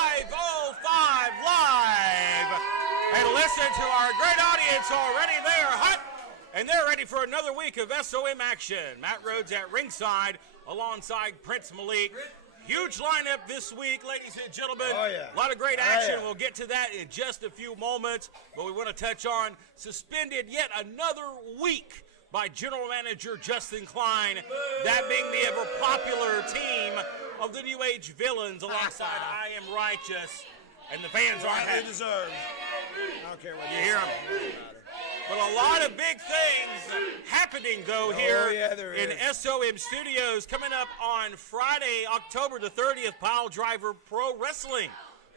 505 Live. And listen to our great audience already. They are hot, and they're ready for another week of SOM action. Matt Rhodes at ringside alongside Prince Malik. Huge lineup this week, ladies and gentlemen. Oh, yeah. A lot of great action. Oh, yeah. We'll get to that in just a few moments. But we want to touch on suspended yet another week by General Manager Justin Klein, that being the ever-popular team of the New Age Villains alongside I Am Righteous, and the fans aren't happy. Deserved. I don't care what You hear them. But a lot of big things happening, though, here in SOM Studios. Coming up on Friday, October the 30th, Pile Driver Pro Wrestling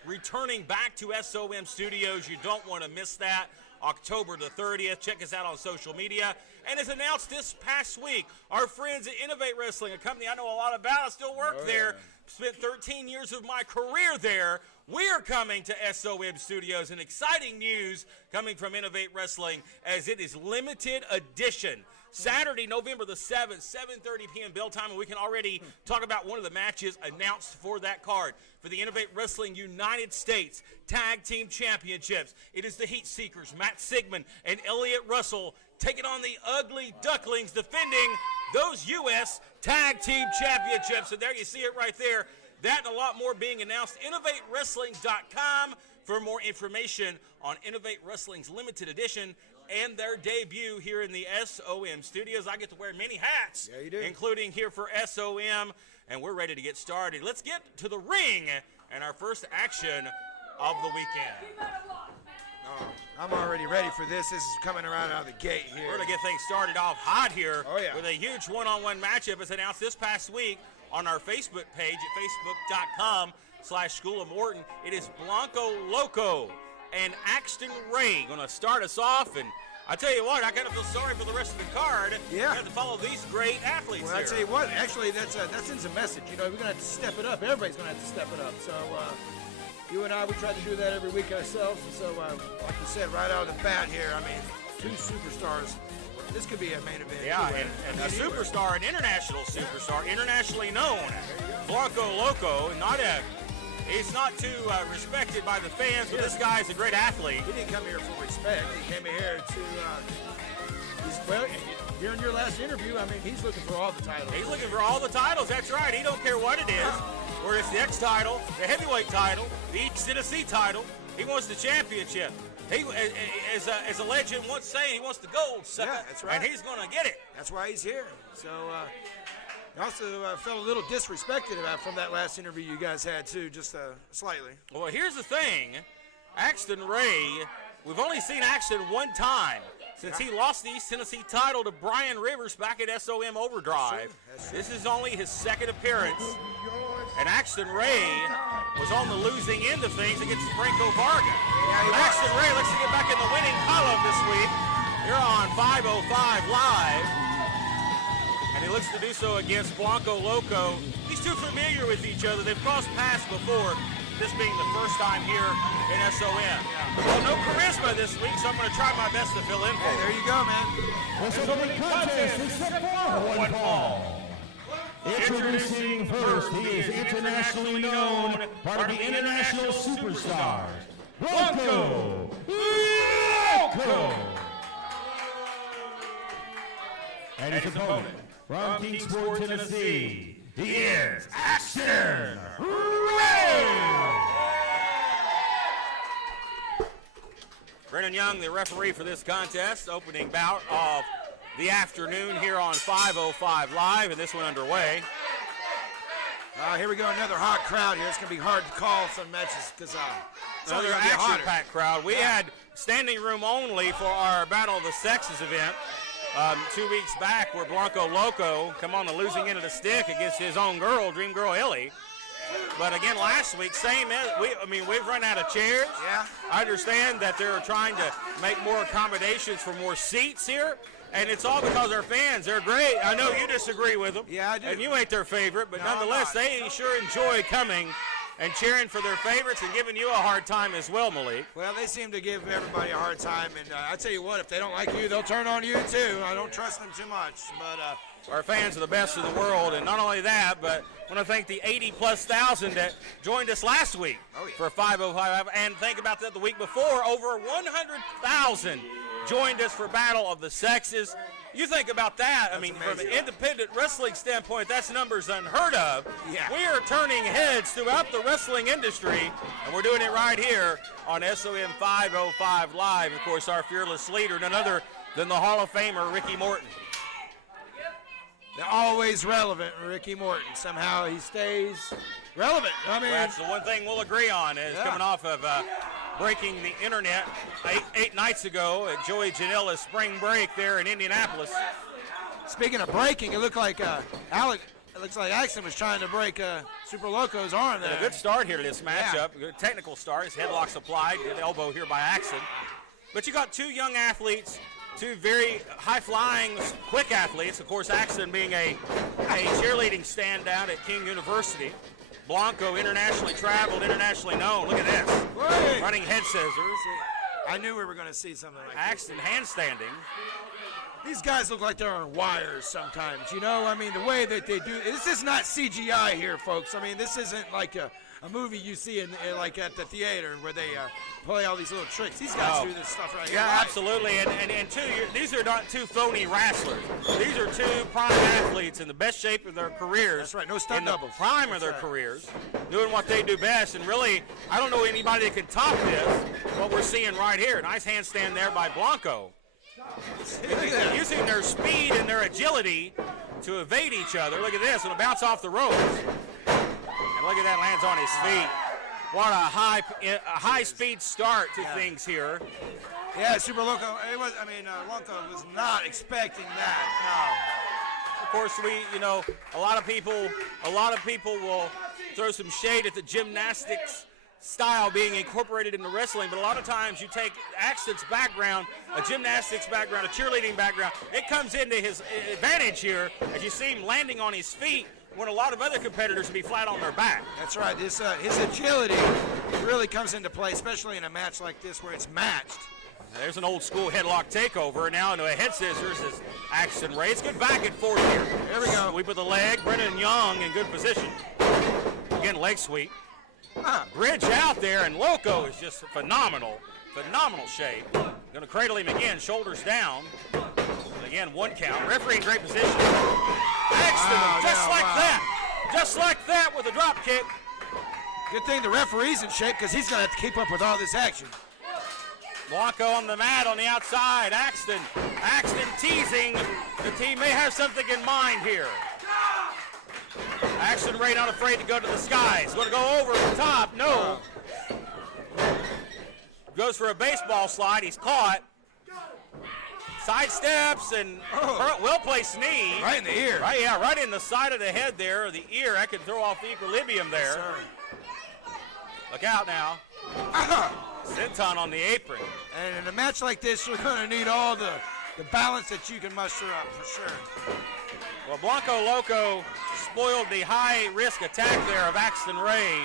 returning back to SOM Studios. You don't want to miss that. October the 30th. Check us out on social media. And as announced this past week, our friends at Innovate Wrestling, a company I know a lot about, I still work there, spent 13 years of my career there. We are coming to SOM Studios, and exciting news coming from Innovate Wrestling as it is limited edition. Saturday, November the 7th, 7:30 p.m. bell time, and we can already talk about one of the matches announced for that card. For the Innovate Wrestling United States Tag Team Championships, it is the Heat Seekers, Matt Sigmund and Elliott Russell, taking on the Ugly Ducklings, defending those U.S. Tag Team Championships. And there you see it right there. That and a lot more being announced. InnovateWrestling.com for more information on Innovate Wrestling's limited edition and their debut here in the SOM Studios. I get to wear many hats, including here for SOM, and we're ready to get started. Let's get to the ring and our first action of the weekend. Oh, I'm already ready for this. This is coming around out of the gate here. We're going to get things started off hot here with a huge one-on-one matchup as announced this past week on our Facebook page at facebook.com/School of Morton. It is Blanco, Loco, and Axton Ray going to start us off. And I tell you what, I kind of feel sorry for the rest of the card. Yeah. We have to follow these great athletes Well, here. I tell you what, actually, that sends a message. You know, we're going to have to step it up. Everybody's going to have to step it up. So, you and I, we try to do that every week ourselves. And so, like you said, right out of the bat here, I mean, two superstars. This could be a main event. Yeah, and a superstar, an international superstar, internationally known. Blanco Loco, he's not too respected by the fans, but this guy's a great athlete. He didn't come here for respect. He came here to, well, during your last interview, I mean, he's looking for all the titles. He's looking for all the titles, that's right. He don't care what it is. Whether it's the X title, the heavyweight title, the East Tennessee title, he wants the championship. He, as a legend once said, he wants the gold, sucker. Yeah, that's right. And he's going to get it. That's why he's here. So, I also felt a little disrespected from that last interview you guys had, too, just slightly. Well, here's the thing. Axton Ray, we've only seen Axton one time since he lost the East Tennessee title to Brian Rivers back at SOM Overdrive. This is only his second appearance. And Axton Ray was on the losing end of things against Franco Varga. Yeah, Axton Ray looks to get back in the winning column this week. You're on 505 Live. And he looks to do so against Blanco Loco. These two familiar with each other. They've crossed paths before, this being the first time here in SOM. Well, no charisma this week, so I'm going to try my best to fill in for Hey, there you go, man. This opening contest is set for one fall. Introducing first, he is internationally known, part of the International Superstars, Blanco Loco. And his opponent, from Kingsport, Tennessee, he is Axton Ray. Brennan Young, the referee for this contest, opening bout of the afternoon here on 505 Live, and this one underway. Here we go, another hot crowd here. It's going to be hard to call some matches because another action-packed crowd. We had standing room only for our Battle of the Sexes event 2 weeks back, where Blanco Loco come on the losing end of the stick against his own girl, Dream Girl Ellie. But again, last week, we've run out of chairs. Yeah. I understand that they're trying to make more accommodations for more seats here. And it's all because our fans, they're great. I know you disagree with them. Yeah, I do. And you ain't their favorite, but nonetheless, they sure enjoy coming and cheering for their favorites and giving you a hard time as well, Malik. Well, they seem to give everybody a hard time, and I tell you what, if they don't like you, they'll turn on you too. I don't trust them too much, but our fans are the best in the world, and not only that, but I want to thank the 80+ thousand that joined us last week for 505, and think about that the week before, over 100,000 joined us for Battle of the Sexes. You think about that. That's amazing. From an independent wrestling standpoint, that's numbers unheard of. Yeah. We are turning heads throughout the wrestling industry, and we're doing it right here on SOM 505 Live. Of course, our fearless leader, none other than the Hall of Famer, Ricky Morton. They're always relevant, Ricky Morton. Somehow he stays relevant. I mean, that's the one thing we'll agree on is coming off of breaking the internet eight nights ago at Joey Janela's spring break there in Indianapolis. Speaking of breaking, it looked like Axton was trying to break Super Loco's arm there. A good start here to this matchup. Good technical start. His headlock's applied. Good elbow here by Axton. But you got two young athletes, two very high-flying, quick athletes. Of course, Axton being a cheerleading standout at King University. Blanco, internationally traveled, internationally known. Look at this. Right. Running head scissors. I knew we were going to see something like Axton handstanding. These guys look like they're on wires sometimes, you know? I mean, the way that they do, this is not CGI here, folks. I mean, this isn't like a movie you see in like at the theater where they play all these little tricks. These guys do this stuff right here. Yeah, absolutely. And these are not two phony wrestlers. These are two prime athletes in the best shape of their careers. That's right. No stunt doubles. In the prime of their careers, doing what they do best. And really, I don't know anybody that can top this, what we're seeing right here. Nice handstand there by Blanco. Using their speed and their agility to evade each other. Look at this. It'll bounce off the ropes. And look at that, lands on his feet. What a high-speed start to things here. Yeah, Super Loco. Loco was not expecting that. No. Of course, a lot of people will throw some shade at the gymnastics style being incorporated into wrestling, but a lot of times you take Axton's background, a gymnastics background, a cheerleading background, it comes into his advantage here as you see him landing on his feet when a lot of other competitors would be flat on their back. That's right. His agility really comes into play, especially in a match like this where it's matched. There's an old school headlock takeover, and now into a head scissors is Axton Ray. It's good back and forth here. There we go. Sweep with the leg. Brennan Young in good position. Again, leg sweep. Bridge out there, and Loco is just phenomenal shape. Going to cradle him again, shoulders down. Again, one count. Referee in great position. Axton, just like that with a drop kick. Good thing the referee's in shape because he's going to have to keep up with all this action. Blanco on the mat on the outside. Axton teasing. The team may have something in mind here. Axton Ray not afraid to go to the skies. Going to go over the top. No. Goes for a baseball slide. He's caught. Sidesteps and well-placed knee. Right in the ear. Right in the side of the head there, or the ear. That could throw off the equilibrium there. Yes, sir. Look out now. Senton on the apron. And in a match like this, you're going to need all the balance that you can muster up, for sure. Well, Blanco Loco spoiled the high-risk attack there of Axton Ray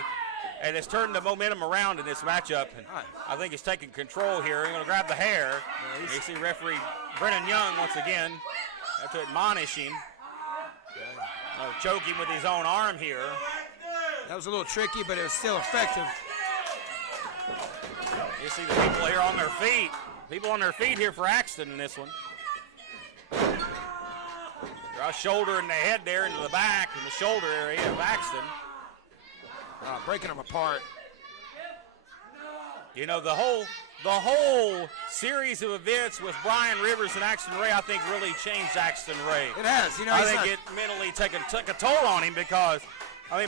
and has turned the momentum around in this matchup. And I think he's taking control here. He's going to grab the hair. You see referee Brennan Young once again have to admonish him. Choke him with his own arm here. That was a little tricky, but it was still effective. You see the people here on their feet. People on their feet here for Axton in this one. Draw shoulder in the head there into the back in the shoulder area of Axton. Breaking them apart. You know, the whole series of events with Brian Rivers and Axton Ray, I think, really changed Axton Ray. It has. You know, I think it mentally took a toll on him because,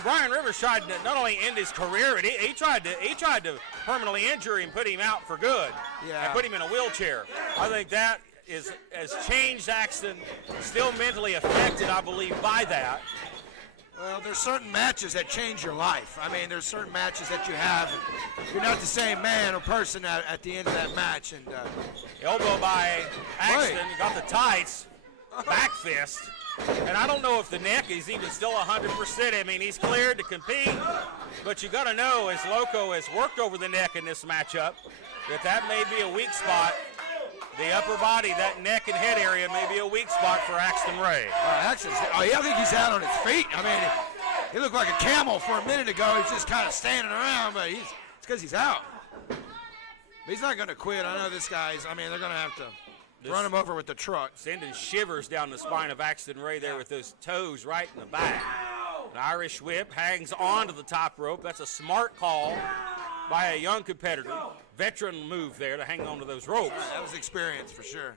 Brian Rivers tried to not only end his career, but he tried to permanently injure him, put him out for good, and put him in a wheelchair. I think that has changed Axton, still mentally affected, I believe, by that. Well, there's certain matches that change your life. There's certain matches that you have. You're not the same man or person at the end of that match. And elbow by Axton, got the tights, back fist. And I don't know if the neck is even still 100%. I mean, he's cleared to compete, but you got to know, as Loco has worked over the neck in this matchup, that may be a weak spot. The upper body, that neck and head area may be a weak spot for Axton Ray. I think he's out on his feet. I mean, he looked like a camel for a minute ago. He's just kind of standing around, but it's because he's out. But he's not going to quit. I know this guy's, they're going to have to run him over with the truck. Sending shivers down the spine of Axton Ray there with those toes right in the back. An Irish whip hangs on to the top rope. That's a smart call by a young competitor. Veteran move there to hang on to those ropes. That was experience for sure.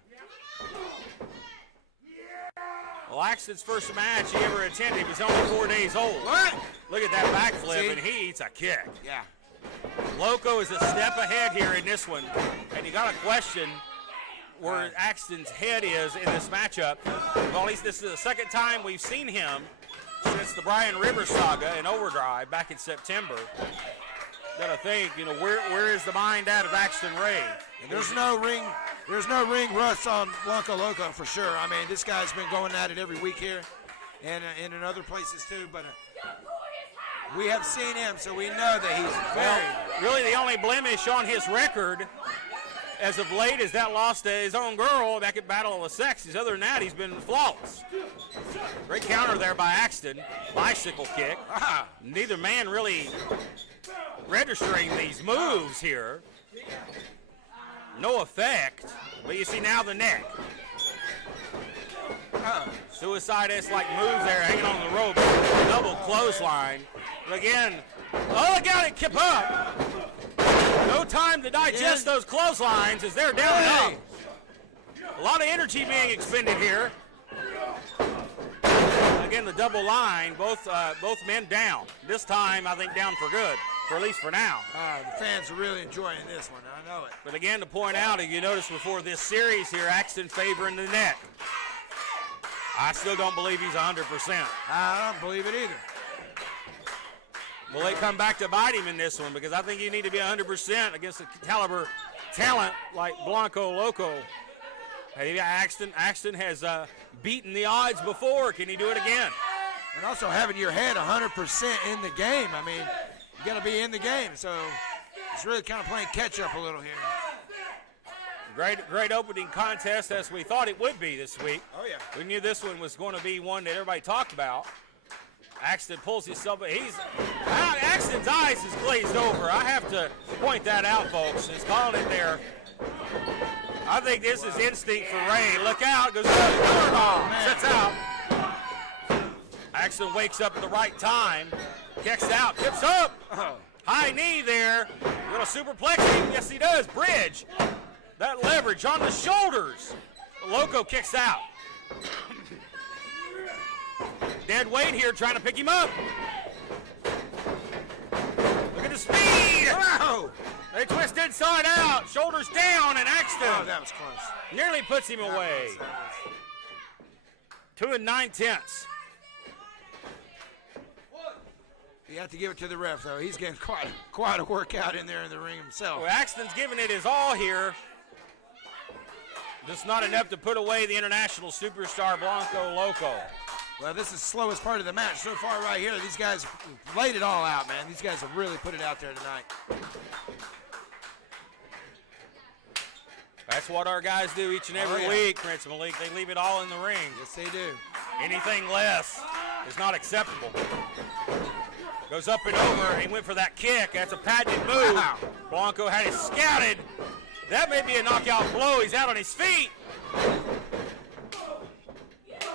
Well, Axton's first match he ever attended, he was only 4 days old. What? Look at that backflip, and he eats a kick. Yeah. Loco is a step ahead here in this one, and you got to question where Axton's head is in this matchup. Well, at least this is the second time we've seen him since the Brian Rivers saga in Overdrive back in September. Got to think, where is the mind at of Axton Ray? And there's no ring rust on Blanco Loco for sure. I mean, this guy's been going at it every week here, and in other places too. But we have seen him, so we know that he's very. Really, the only blemish on his record as of late is that loss to his own girl back at Battle of the Sexes. Other than that, he's been flawless. Great counter there by Axton. Bicycle kick. Neither man really registering these moves here. No effect. But you see now the neck. Suicide-esque-like moves there, hanging on the rope. Double clothesline. But again, got it, kip up. No time to digest those clotheslines as they're down and out. A lot of energy being expended here. Again, the double line, both men down. This time, I think down for good, for at least for now. The fans are really enjoying this one. I know it. But again, to point out, if you notice before this series here, Axton favoring the neck. I still don't believe he's 100%. I don't believe it either. Will they come back to bite him in this one? Because I think you need to be 100% against a caliber talent like Blanco Loco. Hey, Axton has beaten the odds before. Can he do it again? And also having your head 100% in the game. I mean, you got to be in the game. So it's really kind of playing catch up a little here. Great opening contest as we thought it would be this week. Oh, yeah. We knew this one was going to be one that everybody talked about. Axton pulls himself. Axton's eyes is glazed over. I have to point that out, folks. He's calling it there. I think this is instinct for Ray. Look out. Goes sits out. Axton wakes up at the right time. Kicks out. Tips up. High knee there. Little superplex. Yes, he does. Bridge. That leverage on the shoulders. Loco kicks out. Dead weight here trying to pick him up. Look at the speed. Wow. They twist inside out. Shoulders down, and Axton that was close. nearly puts him away. 2 9/10. You have to give it to the ref, though. He's getting quite a workout in there in the ring himself. Well, Axton's giving it his all here. Just not enough to put away the international superstar Blanco Loco. Well, this is the slowest part of the match so far right here. These guys laid it all out, man. These guys have really put it out there tonight. That's what our guys do each and every week, Prince Malik. They leave it all in the ring. Yes, they do. Anything less is not acceptable. Goes up and over. He went for that kick. That's a patented move. Wow. Blanco had it scouted. That may be a knockout blow. He's out on his feet.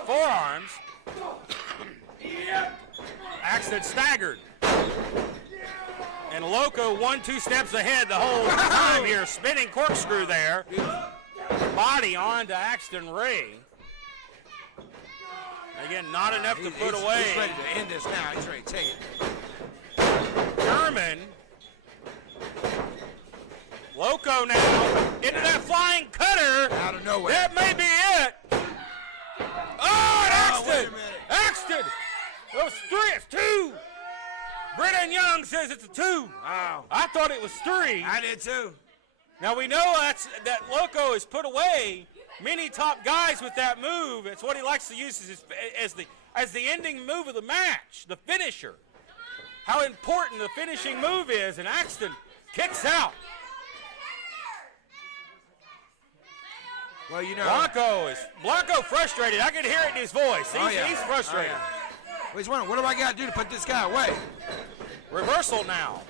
Forearms. Axton staggered. And Loco 1-2 steps ahead the whole time here. Spinning corkscrew there. Body on to Axton Ray. Again, not enough to put away. He's ready to end this now. He's ready to take it. German. Loco now into that flying cutter. Out of nowhere. That may be it. Oh, and Axton. Wait a minute. Axton. Those 3. It's 2. Brennan Young says it's a 2. Wow. I thought it was 3. I did too. Now we know that Loco is put away, many top guys with that move. It's what he likes to use as the ending move of the match, the finisher. How important the finishing move is, and Axton kicks out. Well, you know. Blanco frustrated. I can hear it in his voice. He's frustrated. Oh, yeah. Well, he's wondering, what do I got to do to put this guy away? Reversal now.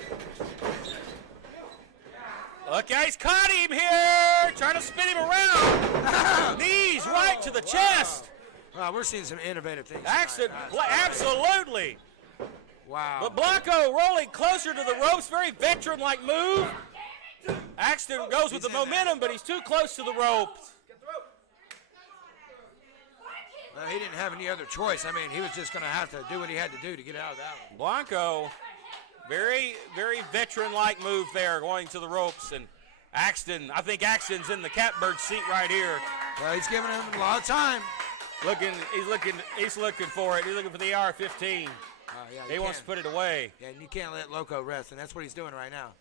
Look, he's caught him here, trying to spin him around. Knees right to the chest. Wow, we're seeing some innovative things. Axton, absolutely. Wow. But Blanco rolling closer to the ropes, very veteran-like move. Axton goes with the momentum, but he's too close to the ropes. Well, he didn't have any other choice. I mean, he was just going to have to do what he had to do to get out of that one. Blanco, very, very veteran-like move there, going to the ropes. And Axton, I think Axton's in the catbird seat right here. Well, he's giving him a lot of time. He's looking for it. He's looking for the AR-15. Yeah, he wants to put it away. Yeah, and you can't let Loco rest, and that's what he's doing right now.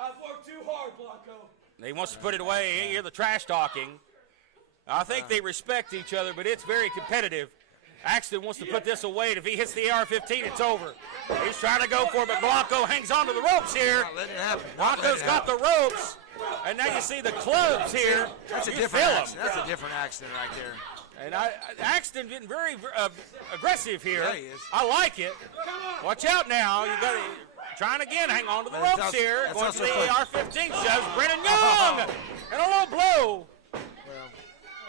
I've worked too hard, Blanco. He wants to put it away. You hear the trash talking. I think they respect each other, but it's very competitive. Axton wants to put this away, and if he hits the AR-15, it's over. He's trying to go for it, but Blanco hangs on to the ropes here. Not letting it happen. Blanco's got the ropes, and now you see the clubs here. That's a different Axton. That's a different Axton right there. And Axton getting very aggressive here. Yeah, he is. I like it. Watch out now. You got to trying again. Hang on to the ropes here. Going to the AR-15. Shoves Brennan Young. And a low blow.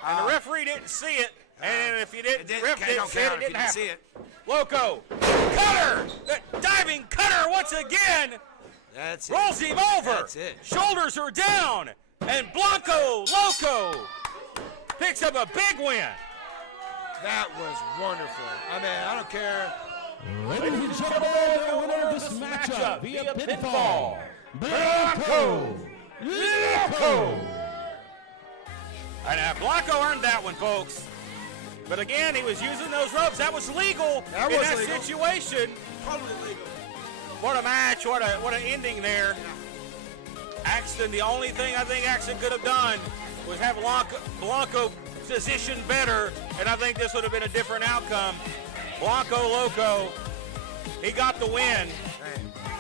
And the referee didn't see it. And if you didn't, ref didn't see it, it didn't happen. Loco. Cutter. Diving cutter once again. That's it. Rolls him over. That's it. Shoulders are down. And Blanco, Loco, picks up a big win. That was wonderful. I mean, I don't care. Ladies and gentlemen, the winner of this matchup via pinfall, Blanco. And Blanco earned that one, folks. But again, he was using those ropes. That was legal in that situation. Totally legal. What a match. What an ending there. Axton, the only thing I think Axton could have done was have Blanco positioned better, and I think this would have been a different outcome. Blanco Loco, he got the win.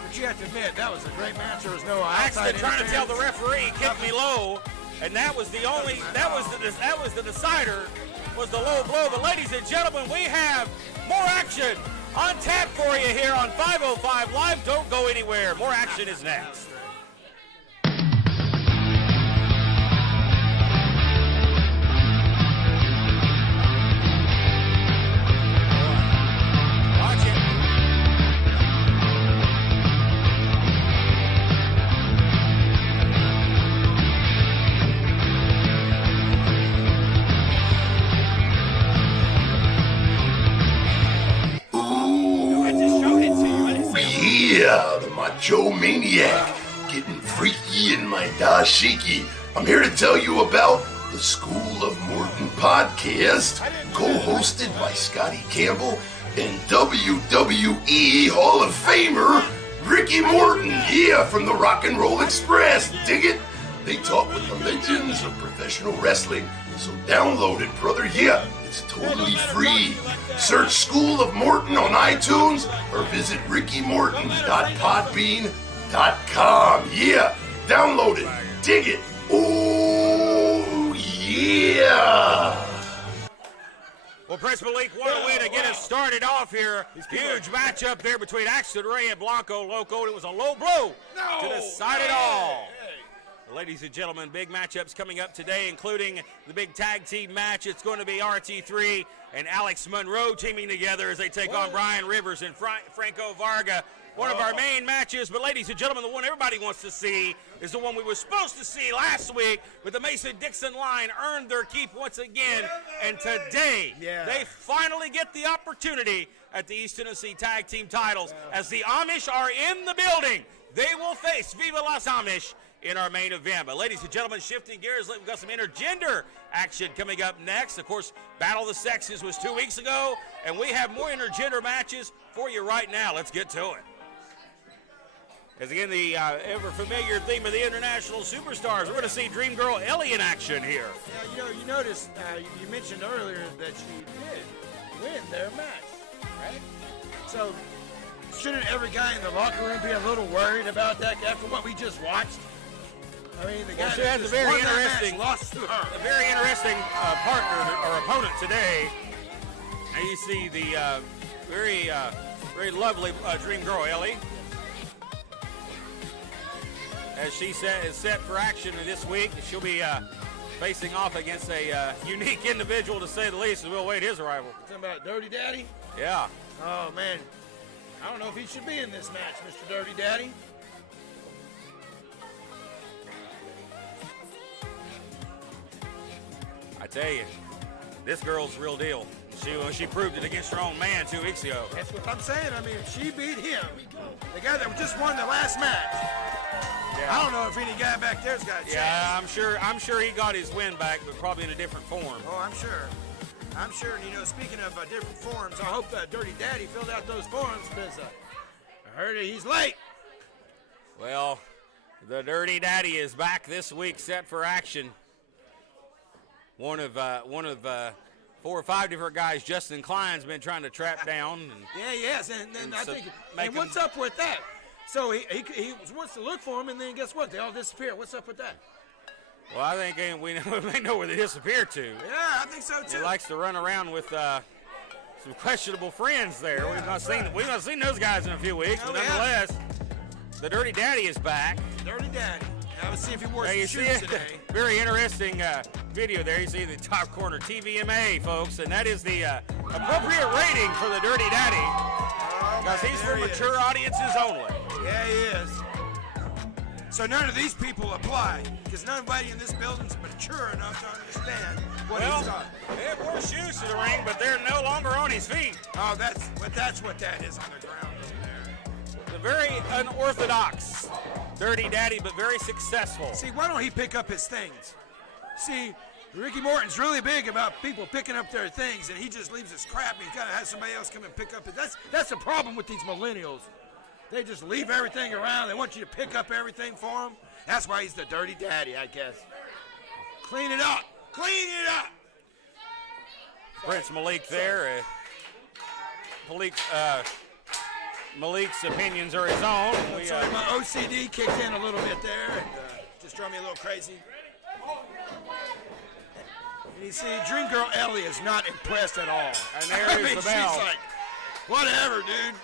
But you have to admit, that was a great match. There was no outside Axton trying to tell the referee, kick me low, and that was the decider, was the low blow. But ladies and gentlemen, we have more action on tap for you here on 505 Live. Don't go anywhere. More action is next. Yeah, the Macho Maniac, getting freaky in my dashiki. I'm here to tell you about the School of Morton podcast, co-hosted by Scotty Campbell and WWE Hall of Famer Ricky Morton. Yeah, from the Rock and Roll Express. Dig it? They talk with the legends of professional wrestling. So download it, brother. Yeah, it's totally free. Search School of Morton on iTunes or visit rickymorton.podbean.com. Yeah, download it. Dig it. Oh, yeah. Well, Prince Malik, what a way to get us started off here. Huge matchup there between Axton Ray and Blanco Loco. It was a low blow to decide it all. Ladies and gentlemen, big matchups coming up today, including the big tag team match. It's going to be RT3 and Alex Monroe teaming together as they take on Brian Rivers and Franco Varga. One of our main matches, but ladies and gentlemen, the one everybody wants to see is the one we were supposed to see last week, but the Mason-Dixon line earned their keep once again, and today they finally get the opportunity at the East Tennessee Tag Team titles. As the Amish are in the building, they will face Viva Las Amish in our main event. But ladies and gentlemen, shifting gears, we've got some intergender action coming up next. Of course, Battle of the Sexes was 2 weeks ago, and we have more intergender matches for you right now. Let's get to it. As again, the ever familiar theme of the international superstars. We're going to see Dream Girl Ellie in action here. Yeah, you noticed, you mentioned earlier that she did win their match, right? So, shouldn't every guy in the locker room be a little worried about that after what we just watched? I mean, the guy she has a very interesting, lost to her. A very interesting partner or opponent today. And you see the very lovely Dream Girl Ellie, as she is set for action this week. She'll be facing off against a unique individual, to say the least, as we'll await his arrival. Talking about Dirty Daddy? Yeah. Oh, man. I don't know if he should be in this match, Mr. Dirty Daddy. I tell you, this girl's the real deal. She proved it against her own man 2 weeks ago. That's what I'm saying. I mean, she beat him. The guy that just won the last match. Yeah. I don't know if any guy back there's got a chance. Yeah, I'm sure he got his win back, but probably in a different form. Oh, I'm sure. And, you know, speaking of different forms, I hope that Dirty Daddy filled out those forms, because I heard he's late. Well, the Dirty Daddy is back this week, set for action. One of 4 or 5 different guys Justin Klein's been trying to trap down. And, yes, and I think. And what's up with that? So he wants to look for him, and then guess what? They all disappear. What's up with that? Well, I think they know where they disappear to. Yeah, I think so too. He likes to run around with some questionable friends there. Yeah, we've not seen those guys in a few weeks, but nonetheless, the Dirty Daddy is back. Dirty Daddy. Now let's see if he wore some shoes today. Very interesting video there. You see the top corner TVMA, folks, and that is the appropriate rating for the Dirty Daddy, because he's for mature audiences only. Yeah, he is. So none of these people apply, because nobody in this building's mature enough to understand what he's done. They wore shoes to the ring, but they're no longer on his feet. Oh, that's what that is on the ground over there. The very unorthodox Dirty Daddy, but very successful. See, why don't he pick up his things? See, Ricky Morton's really big about people picking up their things, and he just leaves his crap, and he's got to have somebody else come and pick up his. That's the problem with these millennials. They just leave everything around. They want you to pick up everything for them. That's why he's the Dirty Daddy, I guess. Clean it up. Clean it up. Prince Malik there. Malik's opinions are his own. Sorry, my OCD kicked in a little bit there, and just drove me a little crazy. And you see, Dream Girl Ellie is not impressed at all. And there is the bell. She's like, whatever, dude.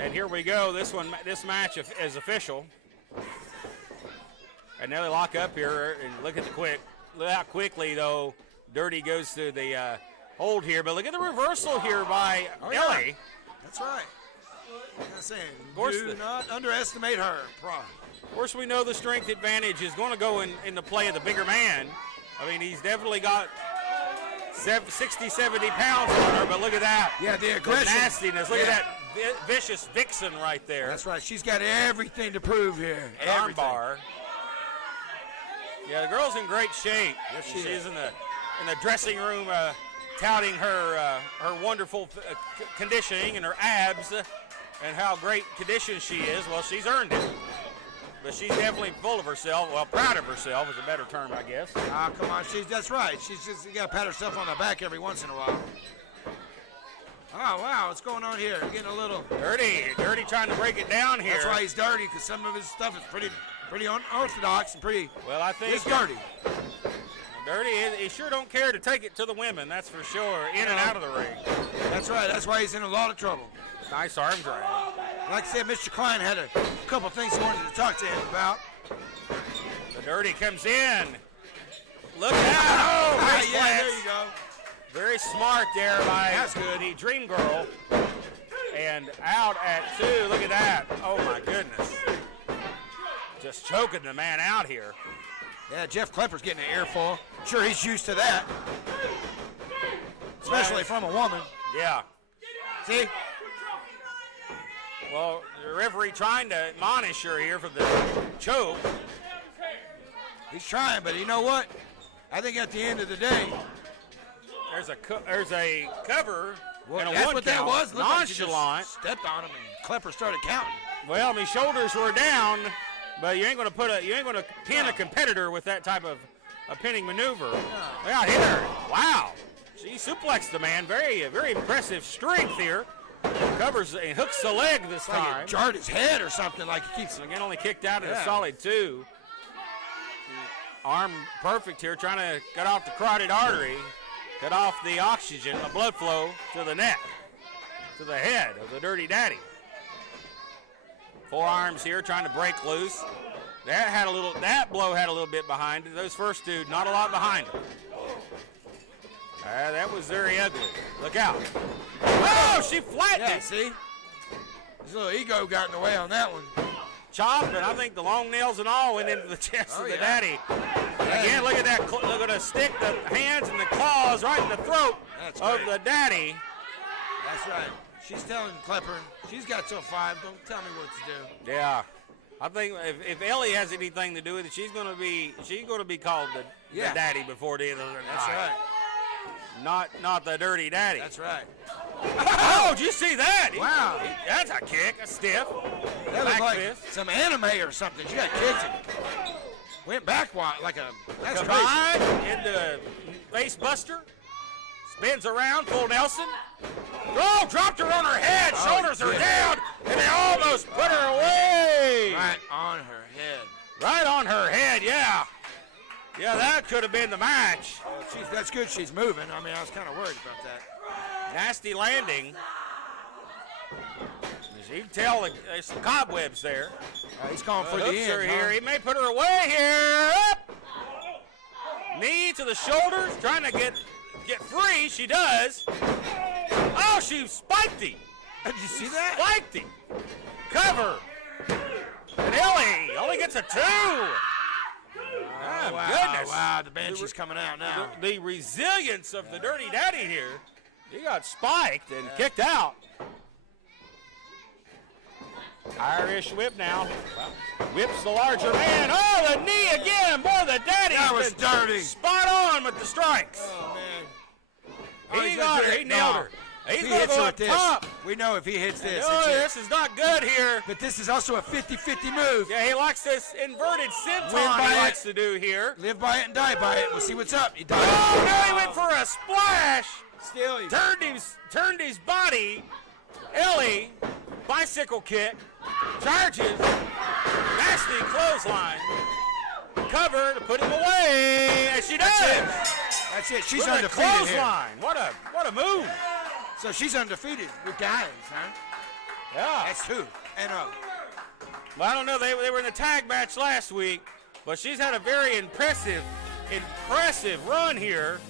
And here we go. This match is official. And now they lock up here, and look how quickly though Dirty goes to the hold here. But look at the reversal here by Ellie. Yeah. That's right. I'm saying, do not underestimate her. Of course, we know the strength advantage is going to go in the play of the bigger man. I mean, he's definitely got 60, 70 pounds on her, but look at that. Yeah, the aggression. The nastiness. Look at that vicious vixen right there. That's right. She's got everything to prove here. Armbar. Yeah, the girl's in great shape. Yes, She's in the dressing room touting her wonderful conditioning and her abs and how great conditioned she is. Well, she's earned it. But she's definitely full of herself. Well, proud of herself is a better term, I guess. Ah, come on. That's right. She's just got to pat herself on the back every once in a while. Oh, wow. What's going on here? Getting a little... Dirty trying to break it down here. That's why he's dirty, because some of his stuff is pretty unorthodox and pretty... Well, I think... He's dirty. Dirty, he sure don't care to take it to the women, that's for sure, in and out of the ring. That's right. That's why he's in a lot of trouble. Nice arm drag. Like I said, Mr. Klein had a couple things he wanted to talk to him about. The Dirty comes in. Look out! Oh, yeah, there you go. Very smart there by the Dream Girl. And out at 2. Look at that. Oh, my goodness. Just choking the man out here. Yeah, Jeff Klepper's getting an earful. Sure, he's used to that. Especially from a woman. Yeah. See? Well, the referee trying to admonish her here for the choke. He's trying, but you know what? I think at the end of the day, There's a cover. Well, and a that's one what that count. was. Looked like she Nonchalant. just stepped on him, and Klepper started counting. Well, I mean, shoulders were down, but you ain't going to pin a competitor with that type of a pinning maneuver. Look out here. Wow. She suplexed the man. Very, very impressive strength here. Covers and hooks the leg this Like time. it jarred his head or something. Like he keeps. Again, only kicked out at a solid 2. Arm perfect here, trying to cut off the carotid artery, cut off the oxygen, the blood flow to the neck, to the head of the Dirty Daddy. Forearms here, trying to break loose. That blow had a little bit behind it. Those first two, not a lot behind them. That was very ugly. Look out. Oh, she flattened Yeah, it. see? His little ego got in the way on that one. Chopped, and I think the long nails and all went into the chest of the daddy. Again, look at that. They're going to stick the hands and the claws right in the throat of the daddy. That's right. She's telling Klepper, she's got till 5. Don't tell me what to do. Yeah. I think if Ellie has anything to do with it, she's going to be called the daddy before the end of the night. That's right. Not the Dirty Daddy. That's right. Oh, did you see that? Wow. That's a kick, a stiff. That was Back like fist. some anime or something. She got kicked and went back like a. That's crazy. Combined into face buster. Spins around, full Nelson. Oh, dropped her on her head. Shoulders are down, and they almost put her away. Right on her head. Right on her head, yeah. Yeah, that could have been the match. That's good she's moving. I mean, I was kind of worried about that. Nasty landing. As you can tell, there's some cobwebs there. He's going for the Hooks end. her here. He may put her away here. Up. Knee to the shoulders, trying to get free. She does. Oh, she spiked him. Did you see that? Spiked him. Cover. And Ellie only gets a 2. Oh, wow, goodness. Wow, the Banshee's coming out now. The resilience of the Dirty Daddy here. He got spiked and kicked out. Irish whip now. Whips the larger man. Oh, the knee again. Boy, the Daddy. That was dirty. Spot on with the strikes. Oh, man. He got her. He nailed her. He's going to go up top. We know if he hits this. Oh, this is not good here. But this is also a 50-50 move. Yeah, he likes this inverted senton Win by he it. likes to do here. Live by it and die by it. We'll see what's up. He died. Oh, now he went for a splash. Still, he Turned his body. Ellie, bicycle kick, charges, nasty clothesline, cover to put him away, as she does. That's it. She's With a undefeated here. clothesline. What a move. So she's undefeated with guys, huh? Yeah. That's 2. And Well, I don't know. They were in a tag match last week, but she's had a very impressive run here,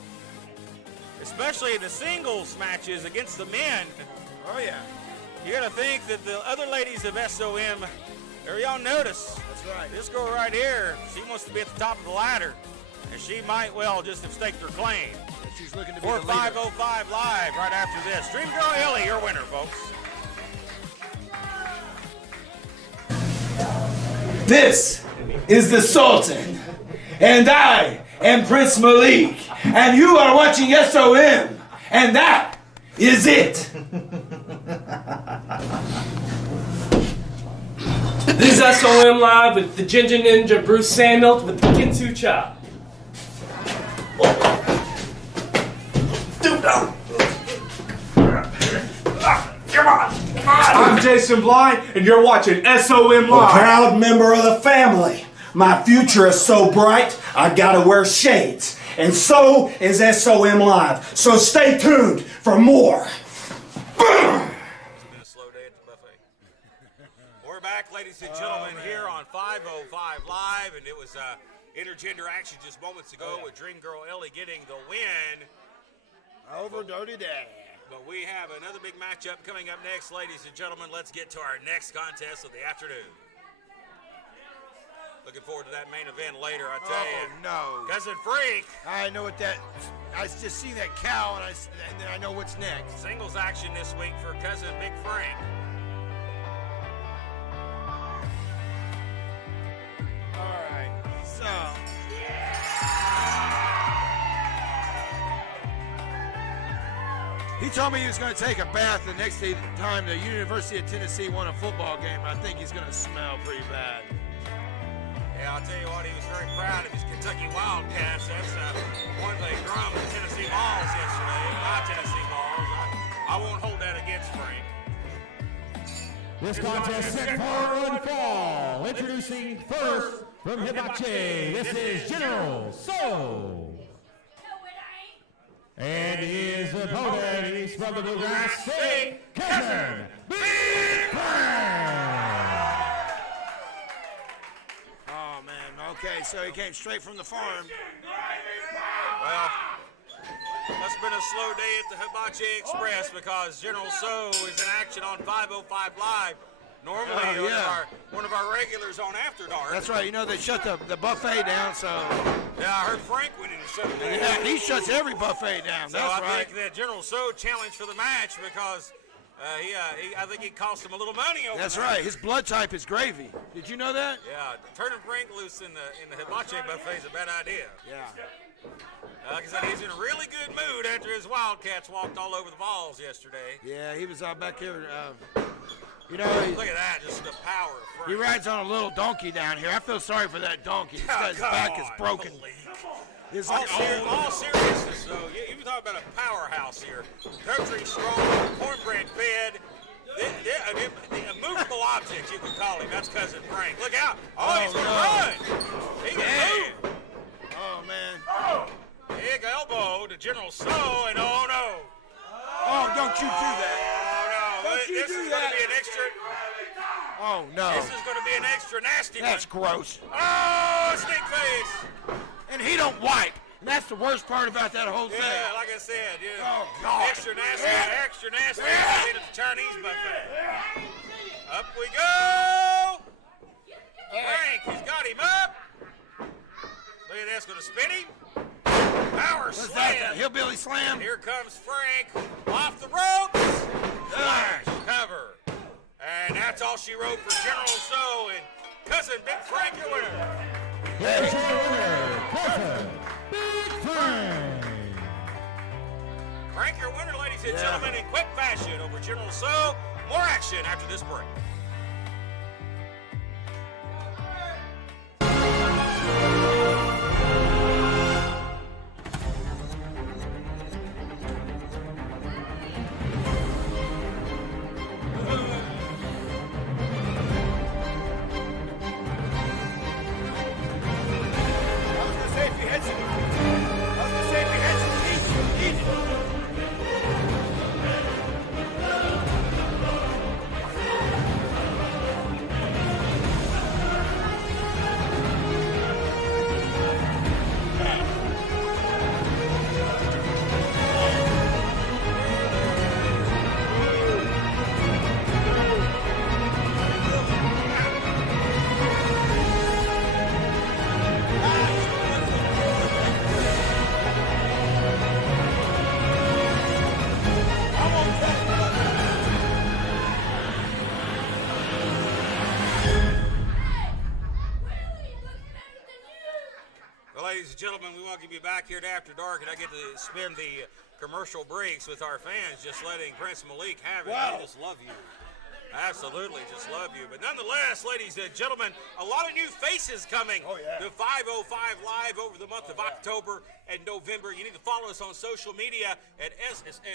especially in the singles matches against the men. oh yeah, You got to think that the other ladies of SOM, y'all notice. that's right. This girl right here, she wants to be at the top of the ladder, and she might well just have staked her claim. She's looking to be Or the leader. 505 Live right after this. Dream Girl Ellie, your winner, folks. This is the Sultan, and I am Prince Malik, and you are watching SOM, and that is it. This is SOM Live with the Ginger Ninja Bruce Samuels with the Kinsu Chop. I'm Jason Blythe, and you're watching SOM A Live. proud member of the family. My future is so bright, I gotta wear shades. And so is SOM Live. So stay tuned for more. It's been a slow day at the buffet. We're back, ladies and gentlemen, here on 505 Live, and it was intergender action just moments ago with Dream Girl Ellie getting the win. Over Dirty Daddy. But we have another big matchup coming up next, ladies and gentlemen. Let's get to our next contest of the afternoon. Looking forward to that main event later, I tell you. No. Cousin Freak. I know what that. I just seen that cow, and then I know what's next. Singles action this week for Cousin Big Frank. All right. So. He told me he was going to take a bath the next time the University of Tennessee won a football game. I think he's going to smell pretty bad. Yeah, I'll tell you what, he was very proud of his Kentucky Wildcats. That's one they drummed the Tennessee Vols yesterday, my Tennessee Vols. I won't hold that against Frank. This contest set for one fall. Introducing first from Hibachi, this is General So. And his opponent, he's from the Bluegrass State, Kevin Big Frank. Oh, man. Okay, so he came straight from the farm. Well, that's been a slow day at the Hibachi Express because General So is in action on 505 Live. Normally, one of our regulars on After Dark. That's right. You know, they shut the buffet down, so... Yeah, I heard Frank went in and shut it down. Yeah, he shuts every buffet down. So That's I right. think that General So challenged for the match because I think it cost him a little money over That's there. right. His blood type is gravy. Did you know that? Yeah, turning Frank loose in the Hibachi buffet is a bad idea. Yeah. Like I said, he's in a really good mood after his Wildcats walked all over the balls yesterday. Yeah, he was out back here. You know, Look at that, just the power of Frank. he rides on a little donkey down here. I feel sorry for that donkey. This guy's back is broken. It's like all seriousness, though, you were talking about a powerhouse here. Country strong, cornbread fed. The immovable object, you could call him. That's Cousin Frank. Look out. Oh, he's going to run. He can move. Oh, man. Big elbow to General So, and oh, no. Oh, don't you do that. Oh, no. Don't you This do is that. going to be an extra... Oh, no. This is going to be an extra nasty That's one. gross. Oh, snake face. And he don't wipe. And that's the worst part about that whole thing. Yeah, like I said, yeah. Oh, God. Extra nasty, extra nasty. At the Chinese buffet. Up we go. Frank, he's got him up. Look at this, going to spin him. Power What's slam. that? Hillbilly slam? Here comes Frank off the ropes. Flash cover. And that's all she wrote for General So and Cousin Big Frank, your winner. Here's your winner, Cousin Big Frank. Frank, your winner, ladies and gentlemen, in quick fashion over General So. More action after this break. Ladies and gentlemen, we welcome you back here to After Dark, and I get to spend the commercial breaks with our fans, just letting Prince Malik have it. Wow. They just love you. Absolutely, just love you. But nonetheless, ladies and gentlemen, a lot of new faces coming to 505 Live over the month of October and November. You need to follow us on social media at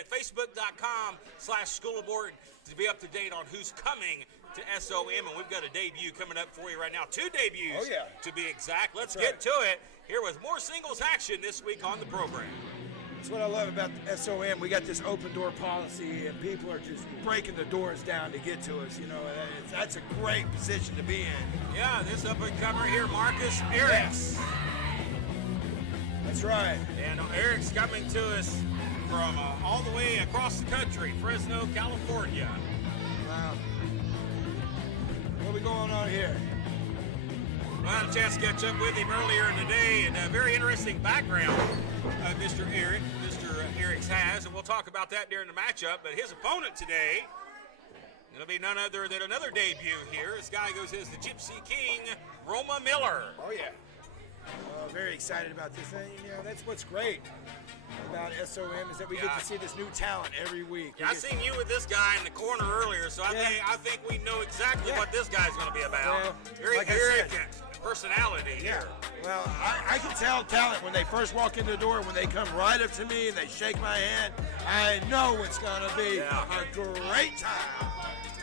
facebook.com/School of Morton to be up to date on who's coming to SOM, and we've got a debut coming up for you right now. 2 debuts, to be exact. Let's get to it here with more singles action this week on the program. That's what I love about the SOM. We got this open door policy, and people are just breaking the doors down to get to us. You know, that's a great position to be in. Yeah, this up-and-comer here, Marcus Erics. That's right. And Eric's coming to us from all the way across the country, Fresno, California. Wow. What are we going on here? Well, I had a chance to catch up with him earlier in the day, and a very interesting background Mr. Erics has, and we'll talk about that during the matchup. But his opponent today, it'll be none other than another debut here. This guy goes as the Gypsy King, Roma Miller. Oh, yeah. Very excited about this. And, that's what's great about SOM is that we get to see this new talent every week. Yeah, I seen you with this guy in the corner earlier, so I think we know exactly what this guy's going to be about. Well, Very like I arrogant said. personality here. Well, I can tell talent when they first walk in the door, when they come right up to me and they shake my hand. I know it's going to be a great time.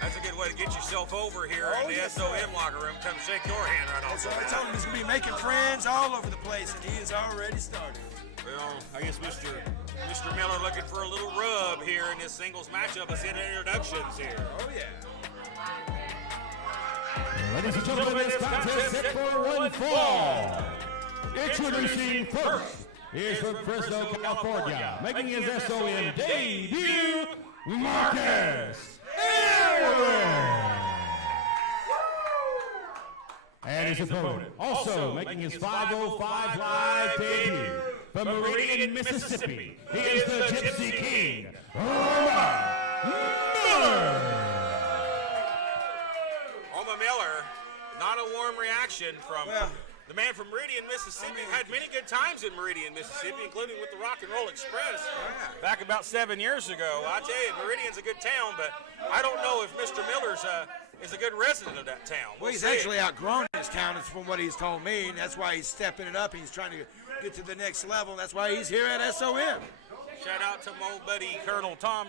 That's a good way to get yourself over here in the SOM locker room. Come shake your hand right off. So I told him he's going to be making friends all over the place, and he has already started. Well, I guess Mr. Miller looking for a little rub here in this singles matchup. Let's get introductions here. Oh, yeah. Ladies and gentlemen, this contest set for one fall. Introducing first is from Fresno, California, making his SOM debut, Marcus Ellie. And his opponent, also making his 505 Live debut from Meridian, Mississippi, he is the Gypsy King, Roma Miller. Roma Miller, not a warm reaction from the man from Meridian, Mississippi. Had many good times in Meridian, Mississippi, including with the Rock and Roll Express back about 7 years ago. I tell you, Meridian's a good town, but I don't know if Mr. Miller's is a good resident of that town. Well, he's actually outgrown his town, from what he's told me, and that's why he's stepping it up. He's trying to get to the next level. That's why he's here at SOM. Shout out to my old buddy Colonel Tom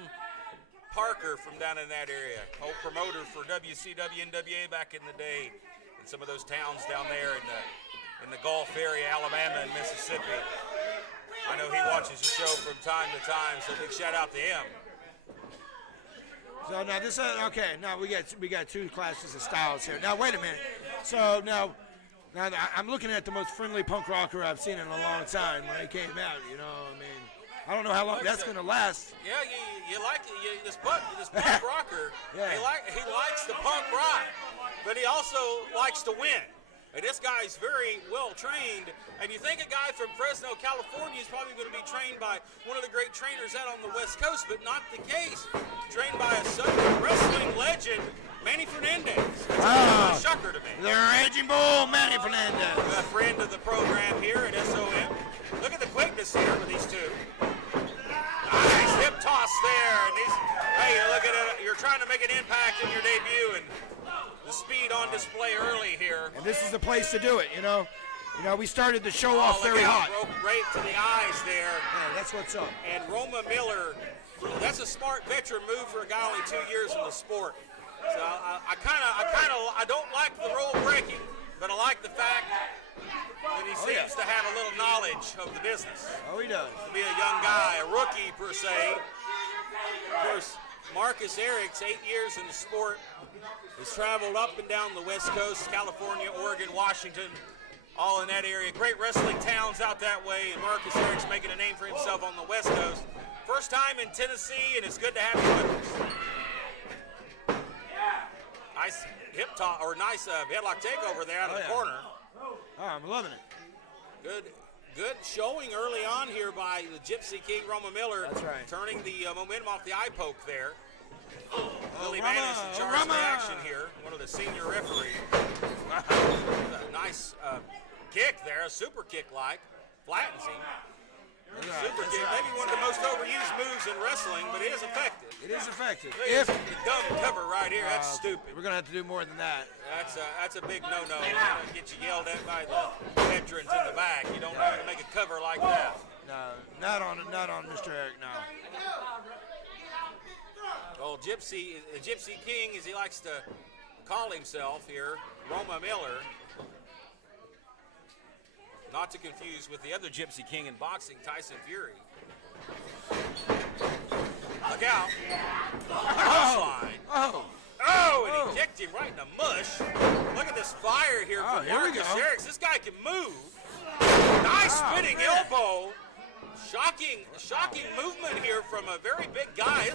Parker from down in that area, old promoter for WCW NWA back in the day, in some of those towns down there in the Gulf area, Alabama and Mississippi. I know he watches the show from time to time, so big shout out to him. So now this okay. Now we got two classes of styles here. Now wait a minute. So now I'm looking at the most friendly punk rocker I've seen in a long time when he came out. I mean, I don't know how long that's going to last. Yeah, you like it. This punk rocker. Yeah. He likes the punk rock, but he also likes to win. And this guy's very well trained. And you think a guy from Fresno, California is probably going to be trained by one of the great trainers out on the West Coast, but not the case. Trained by a Southern wrestling legend, Manny Fernandez. That's a shocker to me. The Raging Bull, Manny Fernandez. A friend of the program here at SOM. Look at the quickness here with these two. Nice hip toss there. And hey, look at it. You're trying to make an impact in your debut, and the speed on display early here. And this is the place to do it, we started the show off very hot. Right to the eyes there. Yeah, that's what's up. And Roma Miller, that's a smart veteran move for a guy only 2 years in the sport. So I don't like the rule breaking, but I like the fact that he seems to have a little knowledge of the business. Oh, he does. To be a young guy, a rookie per se. Of course, Marcus Eric's 8 years in the sport. Has traveled up and down the West Coast, California, Oregon, Washington, all in that area. Great wrestling towns out that way, and Marcus Eric's making a name for himself on the West Coast. First time in Tennessee, and it's good to have you with us. Nice hip toss, or nice headlock takeover there out of the corner. Oh, I'm loving it. Good showing early on here by the Gypsy King, Roma Miller. That's right. Turning the momentum off the eye poke there. Billy Mann is in charge of the action here, one of the senior referees. A nice kick there, a super kick flattens him. Super kick, maybe one of the most overused moves in wrestling, but it is effective. It is effective. If the dumb cover right here, that's stupid. We're going to have to do more than that. That's a big no-no. Get you yelled at by the veterans in the back. You don't have to make a cover like that. No, not on Mr. Eric, no. Well, Gypsy King, as he likes to call himself here, Roma Miller. Not to confuse with the other Gypsy King in boxing, Tyson Fury. Look out. And he kicked him right in the mush. Look at this fire here from Marcus Eric. This guy can move. Nice spinning elbow. Shocking movement here from a very big guy.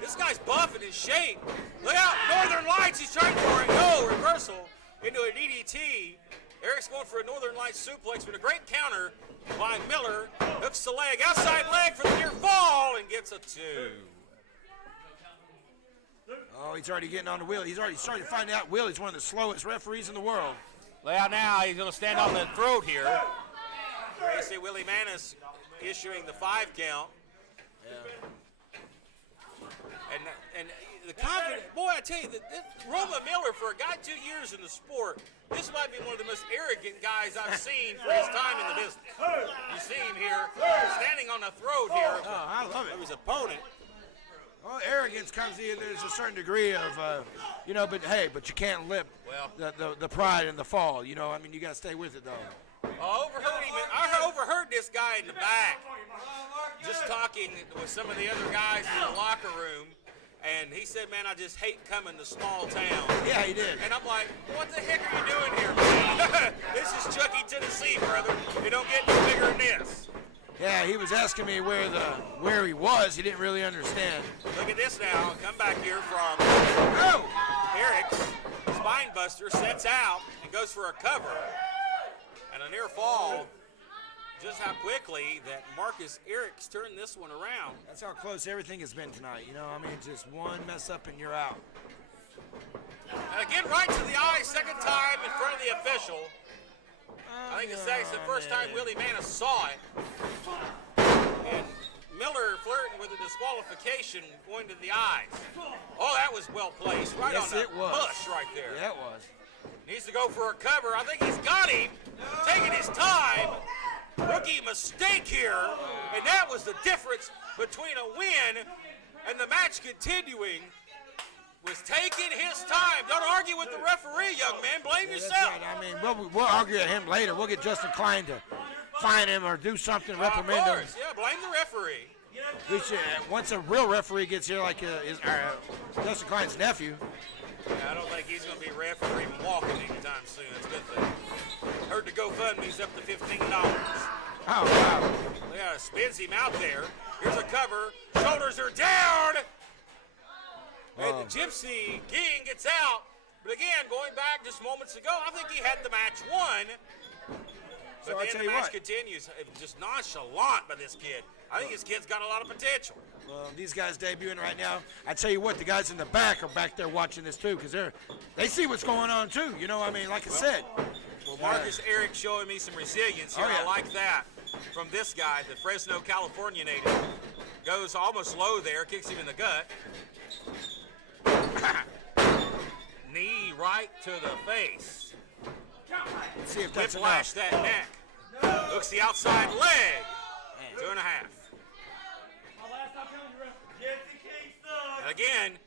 This guy's buff and in shape. Look out, Northern Lights, he's trying for it. No, reversal into a DDT. Eric's going for a Northern Lights suplex, but a great counter by Miller. Hooks the leg, outside leg for the near fall, and gets a 2. Oh, he's already getting on the wheel. He's already started to find out Willie's one of the slowest referees in the world. Well, now he's going to stand on the throat here. You see Willie Manis issuing the 5 count. And the confidence, boy, I tell you, Roma Miller, for a guy 2 years in the sport, this might be one of the most arrogant guys I've seen for his time in the business. You see him here, standing on the throat here I love it. of his opponent. Well, arrogance comes in. There's a certain degree of, but you can't lip the pride and the fall. You know, I mean, you got to stay with it, though. I overheard this guy in the back just talking with some of the other guys in the locker room. And he said, man, I just hate coming to small town. Yeah, he did. And I'm like, what the heck are you doing here, man? This is Chucky, Tennessee, brother. You don't get any bigger than this. Yeah, he was asking me where he was. He didn't really understand. Look at this now. Come back here from Eric's spine buster, sets out and goes for a cover. And a near fall. Just how quickly that Marcus Eric's turned this one around. That's how close everything has been tonight. You know, I mean, just one mess up and you're out. And again, right to the eye, second time in front of the official. I think it's the first time Willie Manis saw it. And Miller flirting with a disqualification going to the eyes. Oh, that was well placed. Right on the push right there. Yeah, it was. Needs to go for a cover. I think he's got him. Taking his time. Rookie mistake here, and that was the difference between a win and the match continuing. Was taking his time. Don't argue with the referee, young man. Blame yourself. Right. I mean, we'll argue at him later. We'll get Justin Klein to fine him or do something, reprimand him. Of course, yeah, blame the referee. We should, once a real referee gets here, like Justin Klein's nephew. Yeah, I don't think he's going to be referee walking anytime soon. That's a good thing. Heard the GoFundMe's up to $15. Oh, wow. Yeah, spins him out there. Here's a cover. Shoulders are down. And the Gypsy King gets out. But again, going back just moments ago, I think he had the match won. But then the match continues. Just nonchalant by this kid. I think this kid's got a lot of potential. Well, these guys debuting right now. I tell you what, the guys in the back are back there watching this too, because they see what's going on too. You know, I mean, like I said. Well, Marcus Eric showing me some resilience here. I like that from this guy, the Fresno, California native. Goes almost low there, kicks him in the gut. Knee right to the face. Let's see if that's Whiplash enough. that neck. Looks the outside leg. 2.5. And again,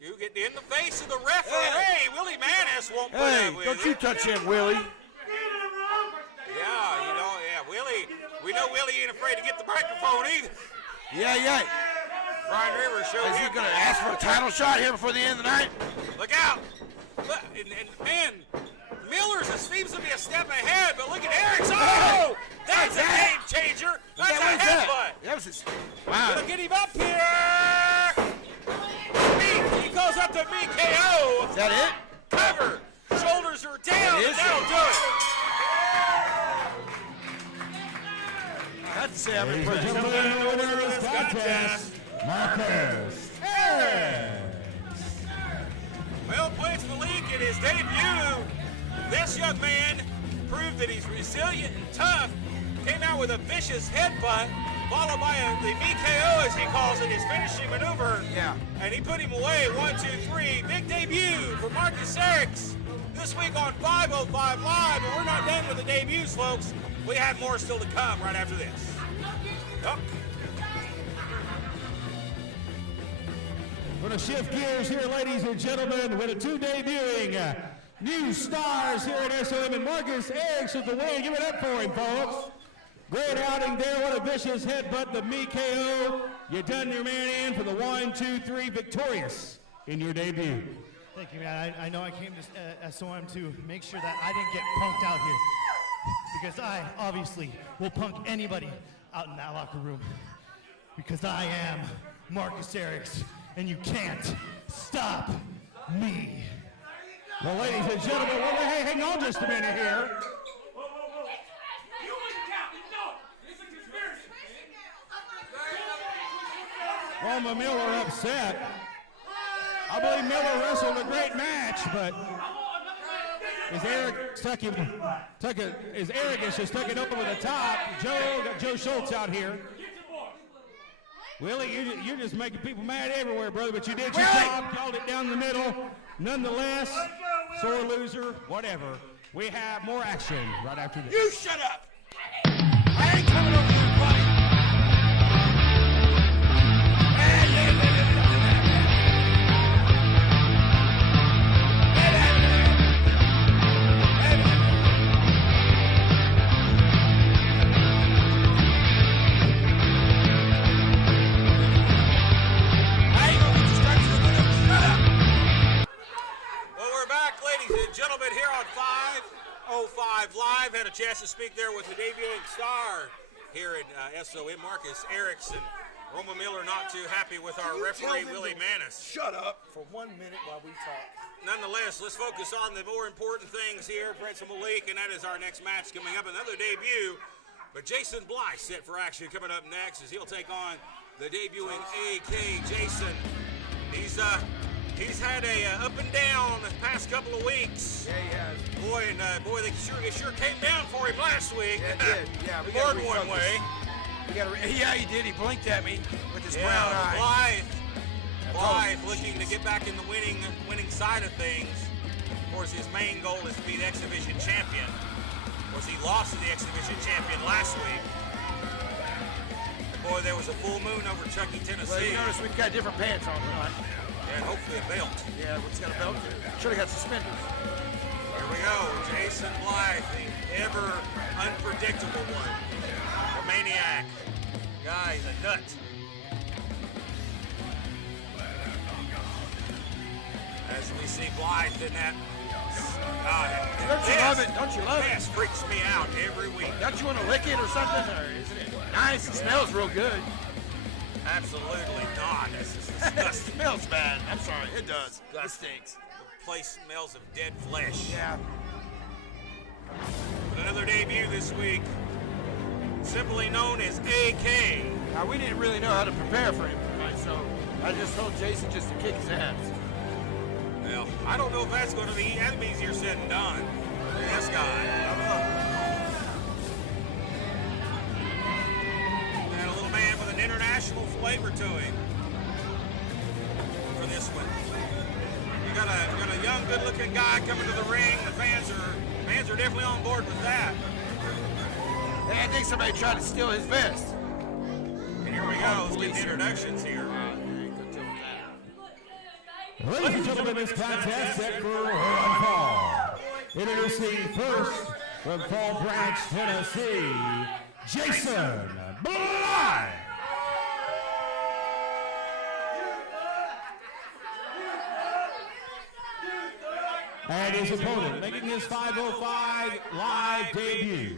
you get in the face of the referee. Hey, Willie Manis won't put up with don't you touch him, Willie. Yeah, Willie. We know Willie ain't afraid to get the microphone either. Yeah. Brian Rivers showed Is he going to ask for a title shot here before the end of the night? Look out. And man, Miller's seems to be a step ahead, but look at Eric's. Oh! That's a game changer. That's a headbutt. Wow. Look at him up here. He goes up to BKO. Is that it? Cover. Shoulders are down. And that'll do it. I have to say, I'm Ladies and impressed. gentlemen, the winner of this contest, Marcus Eric. Well, Blythe Malik in his debut, this young man proved that he's resilient and tough. Came out with a vicious headbutt, followed by the BKO, as he calls it, his finishing maneuver. Yeah. And he put him away. 1, 2, 3. Big debut for Marcus Erics this week on 505 Live. And we're not done with the debuts, folks. We have more still to come right after this. Oh. We're going to shift gears here, ladies and gentlemen, with the two debuting new stars here at SOM, and Marcus Eric with the win. Give it up for him, folks. Great outing there. What a vicious headbutt, the BKO. You done your man in for the 1, 2, 3, victorious in your debut. Thank you, man. I know I came to SOM to make sure that I didn't get punked out here, because I obviously will punk anybody out in that locker room, because I am Marcus Erics, and you can't stop me. Well, ladies and gentlemen, hey, hang on just a minute here. Roma Miller upset. I believe Miller wrestled a great match, but His arrogance just took it over the top. Joe Schultz out here. Willie, you're just making people mad everywhere, brother, but you did your job, called it down the middle. Nonetheless, sore loser, whatever. We have more action right after this. You shut up! I ain't coming over here, buddy! Gentlemen, here on 505 Live, had a chance to speak there with the debuting star here at SOM, Marcus Erickson. Roma Miller not too happy with our referee, Willie Manis. Shut up for 1 minute while we talk. Nonetheless, let's focus on the more important things here. Prince Malik, and that is our next match coming up. Another debut, but Jason Blythe set for action coming up next as he'll take on the debuting AK Jason. He's had a up and down the past couple of weeks. Yeah, he has. Boy, it sure came down for him last week. It did. Yeah, we more got than one way. Yeah, he did. He blinked at me with his brown eye. Blythe looking to get back in the winning side of things. Of course, his main goal is to be the X Division champion. Of course, he lost to the X Division champion last week. Boy, there was a full moon over Chucky, Tennessee. Well, you notice we've got different pants on tonight. And hopefully a belt. Yeah, he's got a belt. Should have got suspenders. Here we go. Jason Blythe, the ever unpredictable one. The maniac. Guy's a nut. As we see Blythe in that. Don't you love it? Don't you love it? This freaks me out every week. Don't you want to lick it or something? Or isn't it nice? It smells real good. Absolutely not. This is It disgusting. smells bad. I'm sorry. It does. It stinks. The place smells of dead flesh. Yeah. But another debut this week, simply known as AK. Now, we didn't really know how to prepare for him tonight, so I just told Jason just to kick his ass. Well, I don't know if that's going to be easier said than done. Look at this guy. And a little man with an international flavor to him for this one. You got a young, good-looking guy coming to the ring. The fans are definitely on board with that. Hey, I think somebody tried to steal his vest. And here we go. Let's get the introductions here. Ladies and gentlemen, this contest set for one fall. Introducing first from Fall Branch, Tennessee, Jason Blythe. And his opponent, making his 505 Live debut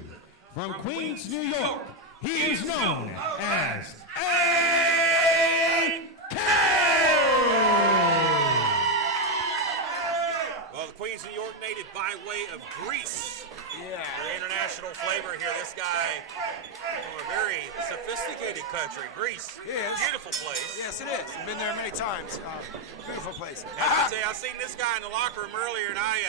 from Queens, New York, he is known as AK! Well, the Queens, New York native by way of Greece. Yeah. The international flavor here. This guy from a very sophisticated country, Greece. Yes. Beautiful place. Yes, it is. I've been there many times. Beautiful place. I seen this guy in the locker room earlier, and I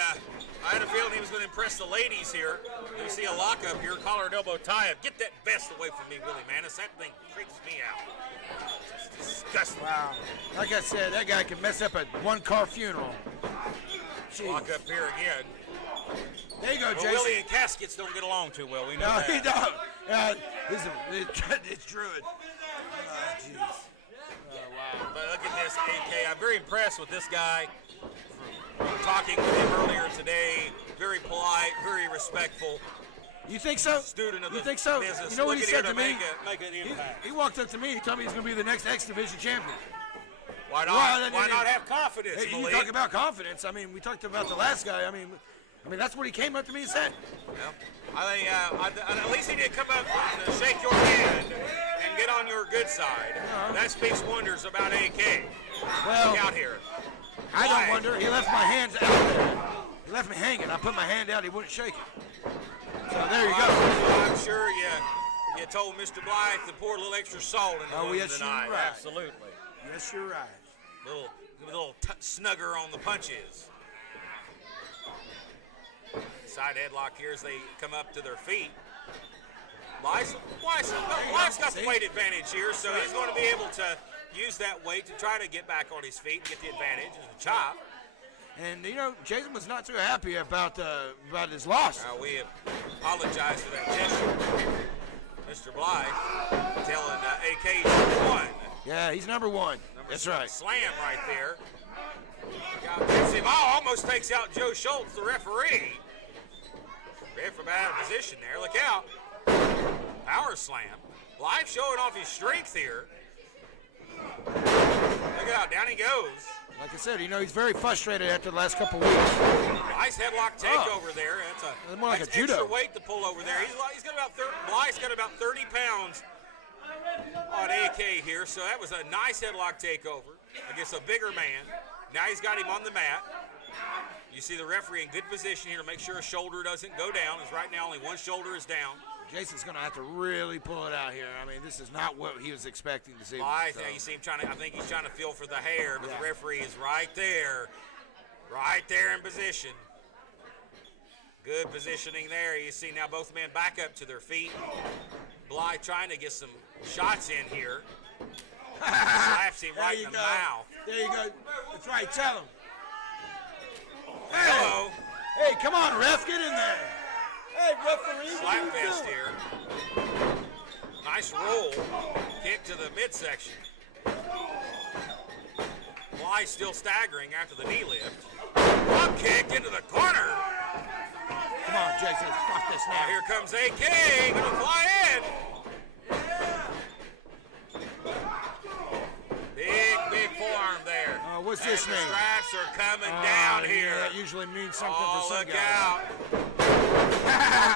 had a feeling he was going to impress the ladies here. You see a lockup here, collar and elbow tie-up. Get that vest away from me, Willie Manis. That thing freaks me out. It's disgusting. Wow. Like I said, that guy could mess up a one-car funeral. Jeez. Lock up here again. There you go, Well, Jason. Willie and caskets don't get along too well. We know No, that. he don't. It's Druid. Oh, jeez. Oh, wow. But look at this, AK. I'm very impressed with this guy. Talking with him earlier today, very polite, very respectful. You think so? Student of you the think so? business. You know what he Looking said here to me? Make an impact. He walked up to me. He told me he's going to be the next X Division champion. Why not? Well, Why not have confidence, Hey, you Malik? talk about confidence. I mean, we talked about the last guy. I mean, that's what he came up to me and said. Well, I think at least he did come up and shake your hand and get on your good side. That speaks wonders about AK. Well, Look out here. I don't wonder. He left my hands out there. He left me hanging. I put my hand out. He wouldn't shake it. So there you go. I'm sure you told Mr. Blythe to pour a little extra salt in the yes, tonight. you're right. Absolutely. Yes, you're right. Little snugger on the punches. Side headlock here as they come up to their feet. Blythe's got the weight advantage here, so he's going to be able to use that weight to try to get back on his feet and get the advantage as a chop. And, Jason was not too happy about his loss. We apologize for that gesture. Mr. Blythe telling AK he's number 1. Yeah, he's number 1. That's right. Slam right there. Gets him. Almost takes out Joe Schultz, the referee. Referee out of position there. Look out. Power slam. Blythe showing off his strength here. Look out. Down he goes. Like I said, he's very frustrated after the last couple weeks. Nice headlock takeover there. That's more like a judo. Extra weight to pull over there. He's got about Blythe's got about 30 pounds on AK here, so that was a nice headlock takeover against a bigger man. Now he's got him on the mat. You see the referee in good position here to make sure his shoulder doesn't go down, as right now only one shoulder is down. Jason's going to have to really pull it out here. I mean, this is not what he was expecting to see. Blythe, you see him I think he's trying to feel for the hair, but the referee is right there in position. Good positioning there. You see now both men back up to their feet. Blythe trying to get some shots in here. Slaps him right in the mouth. There you go. That's right. Tell him. Hello. Hey, come on, ref. Get in there. Hey, referee. Slap fest here. Nice roll. Kick to the midsection. Blythe still staggering after the knee lift. Drop kick into the corner. Come on, Jason. Stop this now. Here comes AK. Gonna fly in. Big forearm there. What's this mean? The straps are coming down here. Yeah, that usually means something for some look guys. out.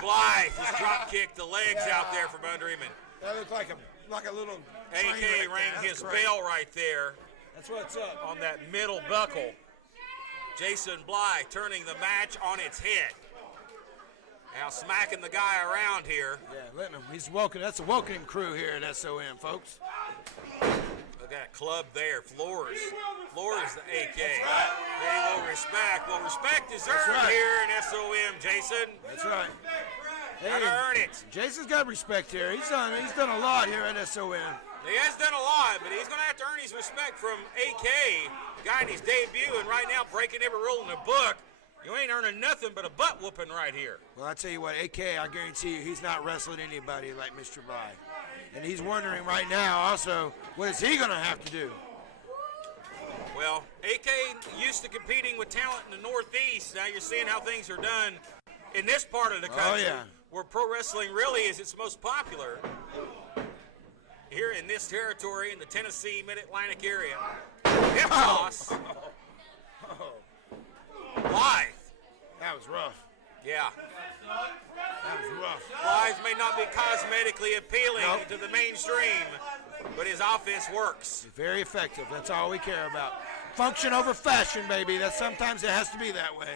Blythe just drop kicked the legs out there from under him. That looked like a little AK rang his bell right there. That's what's up. On that middle buckle. Jason Blythe turning the match on its head. Now smacking the guy around here. Yeah, letting him. He's welcoming. That's a welcoming crew here at SOM, folks. Look at that club there. Floors the AK. Very low respect. Well, respect is earned here in SOM, Jason. That's right. Gotta earn it. Jason's got respect here. He's done a lot here at SOM. He has done a lot, but he's going to have to earn his respect from AK, guy in his debut, and right now breaking every rule in the book. You ain't earning nothing but a butt whooping right here. Well, I tell you what, AK, I guarantee you, he's not wrestling anybody like Mr. Blythe. And he's wondering right now also, what is he going to have to do? Well, AK used to competing with talent in the Northeast. Now you're seeing how things are done in this part of the country, where pro wrestling really is its most popular. Here in this territory, in the Tennessee Mid-Atlantic area. Hip toss. Blythe. That was rough. Yeah. That was rough. Blythe may not be cosmetically appealing to the mainstream, but his offense works. Very effective. That's all we care about. Function over fashion, baby. Sometimes it has to be that way.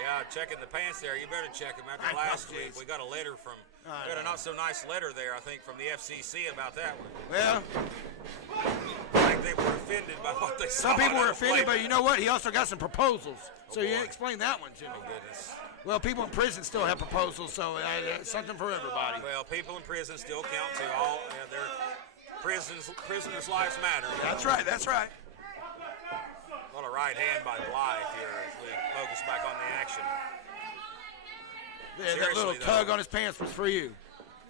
Yeah, checking the pants there. You better check them. After last week, we got a letter from, got a not so nice letter there, I think, from the FCC about that one. Well, I think they were offended by what they saw. some people were offended, but you know what? He also got some proposals. So you explain that one to me. Oh, goodness. Well, people in prison still have proposals, so something for everybody. Well, people in prison still count too. All their prisoners' lives matter. That's right. That's right. What a right hand by Blythe here as we focus back on the action. Yeah, that little tug on his pants was for you.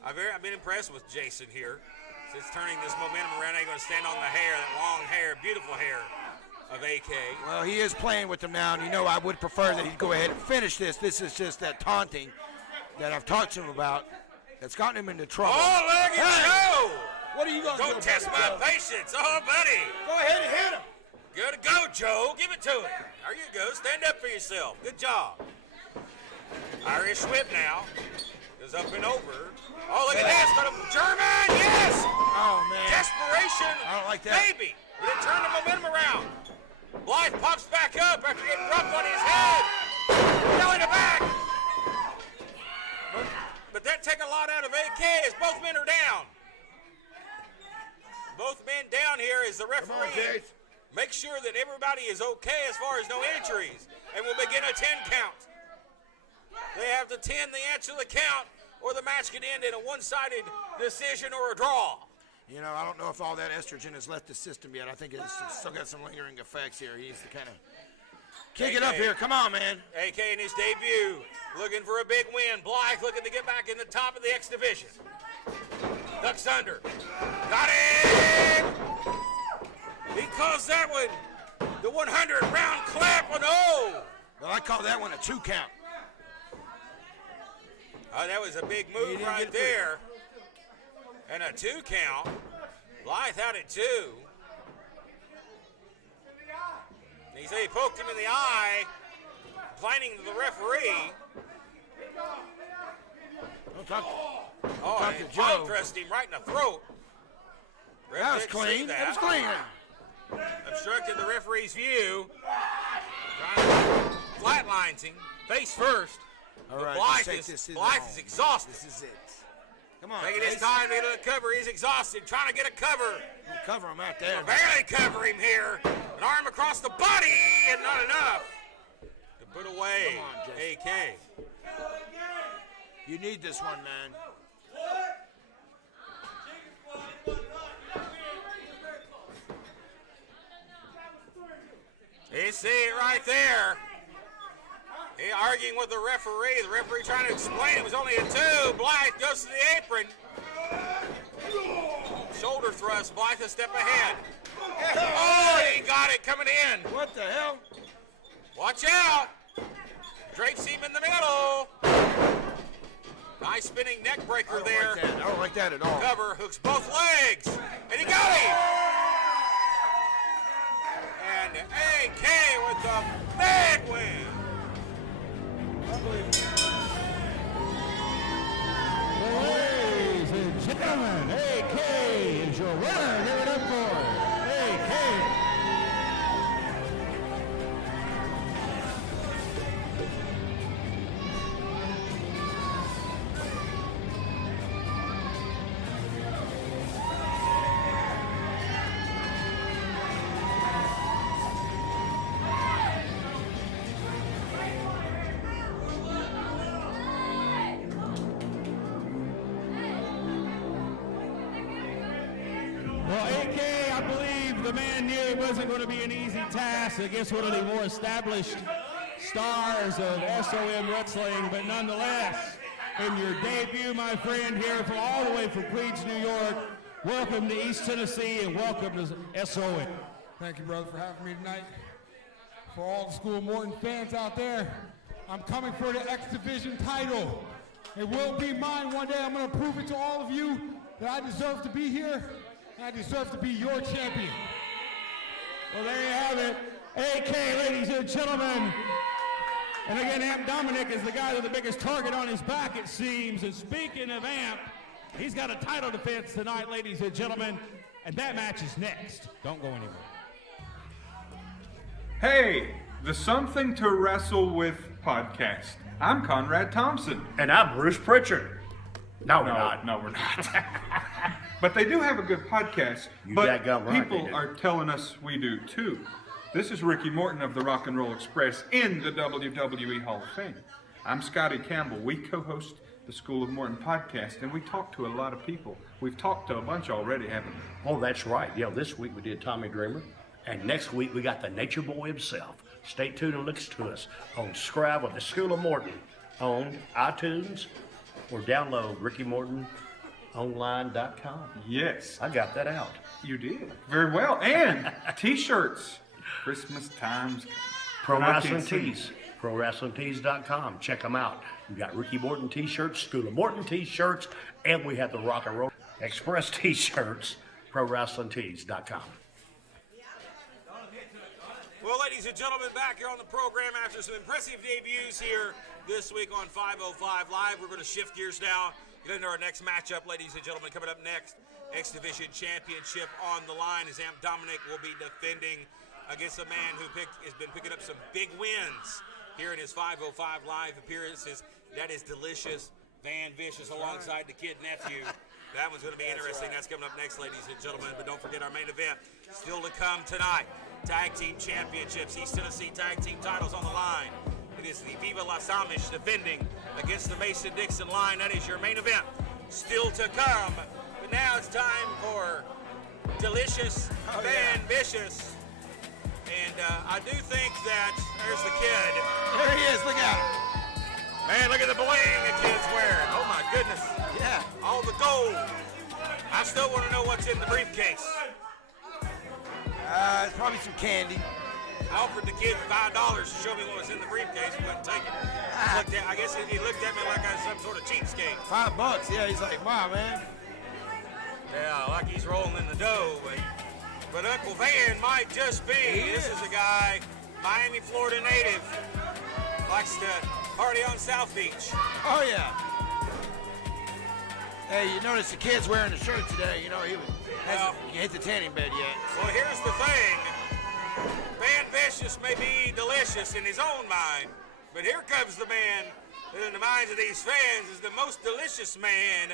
I've been impressed with Jason here. Since turning this momentum around, he's going to stand on the hair, that long hair, beautiful hair of AK. Well, he is playing with them now, and I would prefer that he'd go ahead and finish this. This is just that taunting that I've talked to him about that's gotten him into trouble. Oh, look at Joe! What are you going to do? Don't test my patience. Oh, buddy. Go ahead and hit him. Good to go, Joe. Give it to him. There you go. Stand up for yourself. Good job. Irish whip now. Goes up and over. Oh, look at this. Got a German. Yes. Oh, man. Desperation. I don't like that. Baby. But it turned the momentum around. Blythe pops back up after getting dropped on his head. Belly to back. But that take a lot out of AK as both men are down. Both men down here as the referee. Make sure that everybody is okay as far as no injuries. And we'll begin a 10 count. They have to 10 the answer to the count, or the match can end in a one-sided decision or a draw. You know, I don't know if all that estrogen has left the system yet. I think it's still got some lingering effects here. He needs to kind of kick it up here. Come on, man. AK in his debut, looking for a big win. Blythe looking to get back in the top of the X division. Ducks under. Got it! He calls that one the 100-round clap. Oh, no! Well, I call that one a 2 count. Oh, that was a big move right there. And a 2 count. Blythe out at 2. He said he poked him in the eye, complaining to the referee. And he palm pressed him right in the throat. That was clean. That was clean. Obstructed the referee's view. Flatlines him, face first. All right, Blythe is exhausted. This is it. Come on. Taking his time to get a cover. He's exhausted, trying to get a cover. Cover him out there. Barely cover him here. An arm across the body, and not enough to put away AK. You need this one, man. You see it right there. He arguing with the referee. The referee trying to explain it was only a 2. Blythe goes to the apron. Shoulder thrust. Blythe a step ahead. Oh, he got it coming in. What the hell? Watch out. Drapes him in the middle. Nice spinning neck breaker there. I don't like that at all. Cover, hooks both legs. And he got him. And AK with a big win. Ladies and gentlemen, AK is your winner. Give it up for AK. Well, AK, I believe the man knew it wasn't going to be an easy task against one of the more established stars of SOM wrestling, but nonetheless, in your debut, my friend, here from all the way from Queens, New York, welcome to East Tennessee and welcome to SOM. Thank you, brother, for having me tonight. For all the School of Morton fans out there, I'm coming for the X Division title. It will be mine one day. I'm going to prove it to all of you that I deserve to be here. I deserve to be your champion. Well, there you have it. AK, ladies and gentlemen. And again, Amp Dominic is the guy with the biggest target on his back, it seems. And speaking of Amp, he's got a title defense tonight, ladies and gentlemen. And that match is next. Don't go anywhere. Hey, the Something to Wrestle With podcast. I'm Conrad Thompson. And I'm Bruce Pritchard. No, we're not. No, we're not. But they do have a good podcast. But people are telling us we do too. This is Ricky Morton of the Rock and Roll Express in the WWE Hall of Fame. I'm Scotty Campbell. We co-host the School of Morton podcast, and we talk to a lot of people. We've talked to a bunch already, haven't we? Oh, that's right. Yeah, this week we did Tommy Dreamer, and next week we got the Nature Boy himself. Stay tuned and listen to us on Scrab with the School of Morton on iTunes, or download RickyMortonOnline.com. Yes. I got that out. You did. Very well. And T-shirts. Christmas times. Pro Wrestling Tees. ProWrestlingTees.com. Check them out. We got Ricky Morton T-shirts, School of Morton T-shirts, and we have the Rock and Roll Express T-shirts. ProWrestlingTees.com. Well, ladies and gentlemen, back here on the program after some impressive debuts here this week on 505 Live. We're going to shift gears now, get into our next matchup, ladies and gentlemen. Coming up next, X Division Championship on the line as Amp Dominic will be defending against a man who has been picking up some big wins here in his 505 Live appearances. That is Delicious Van Vicious alongside the kid nephew. That one's going to be interesting. That's coming up next, ladies and gentlemen. But don't forget our main event still to come tonight. Tag Team Championships, East Tennessee Tag Team titles on the line. It is the Viva Las Amish defending against the Mason-Dixon line. That is your main event. Still to come. But now it's time for Delicious Van Vicious. And I do think that there's the kid. There he is. Look at him. Man, look at the bling the kid's wearing. Oh, my goodness. Yeah. All the gold. I still want to know what's in the briefcase. It's probably some candy. I offered the kid $5 to show me what was in the briefcase. He wouldn't take it. I guess he looked at me like I was some sort of cheapskate. $5. Yeah, he's like, wow, man. Yeah, like he's rolling in the dough. But Uncle Van might just be. This is a guy, Miami, Florida native. Likes to party on South Beach. Oh, yeah. Hey, you notice the kid's wearing a shirt today. You know, he hasn't hit the tanning bed yet. Well, here's the thing. Van Vicious may be delicious in his own mind, but here comes the man that in the minds of these fans is the most delicious man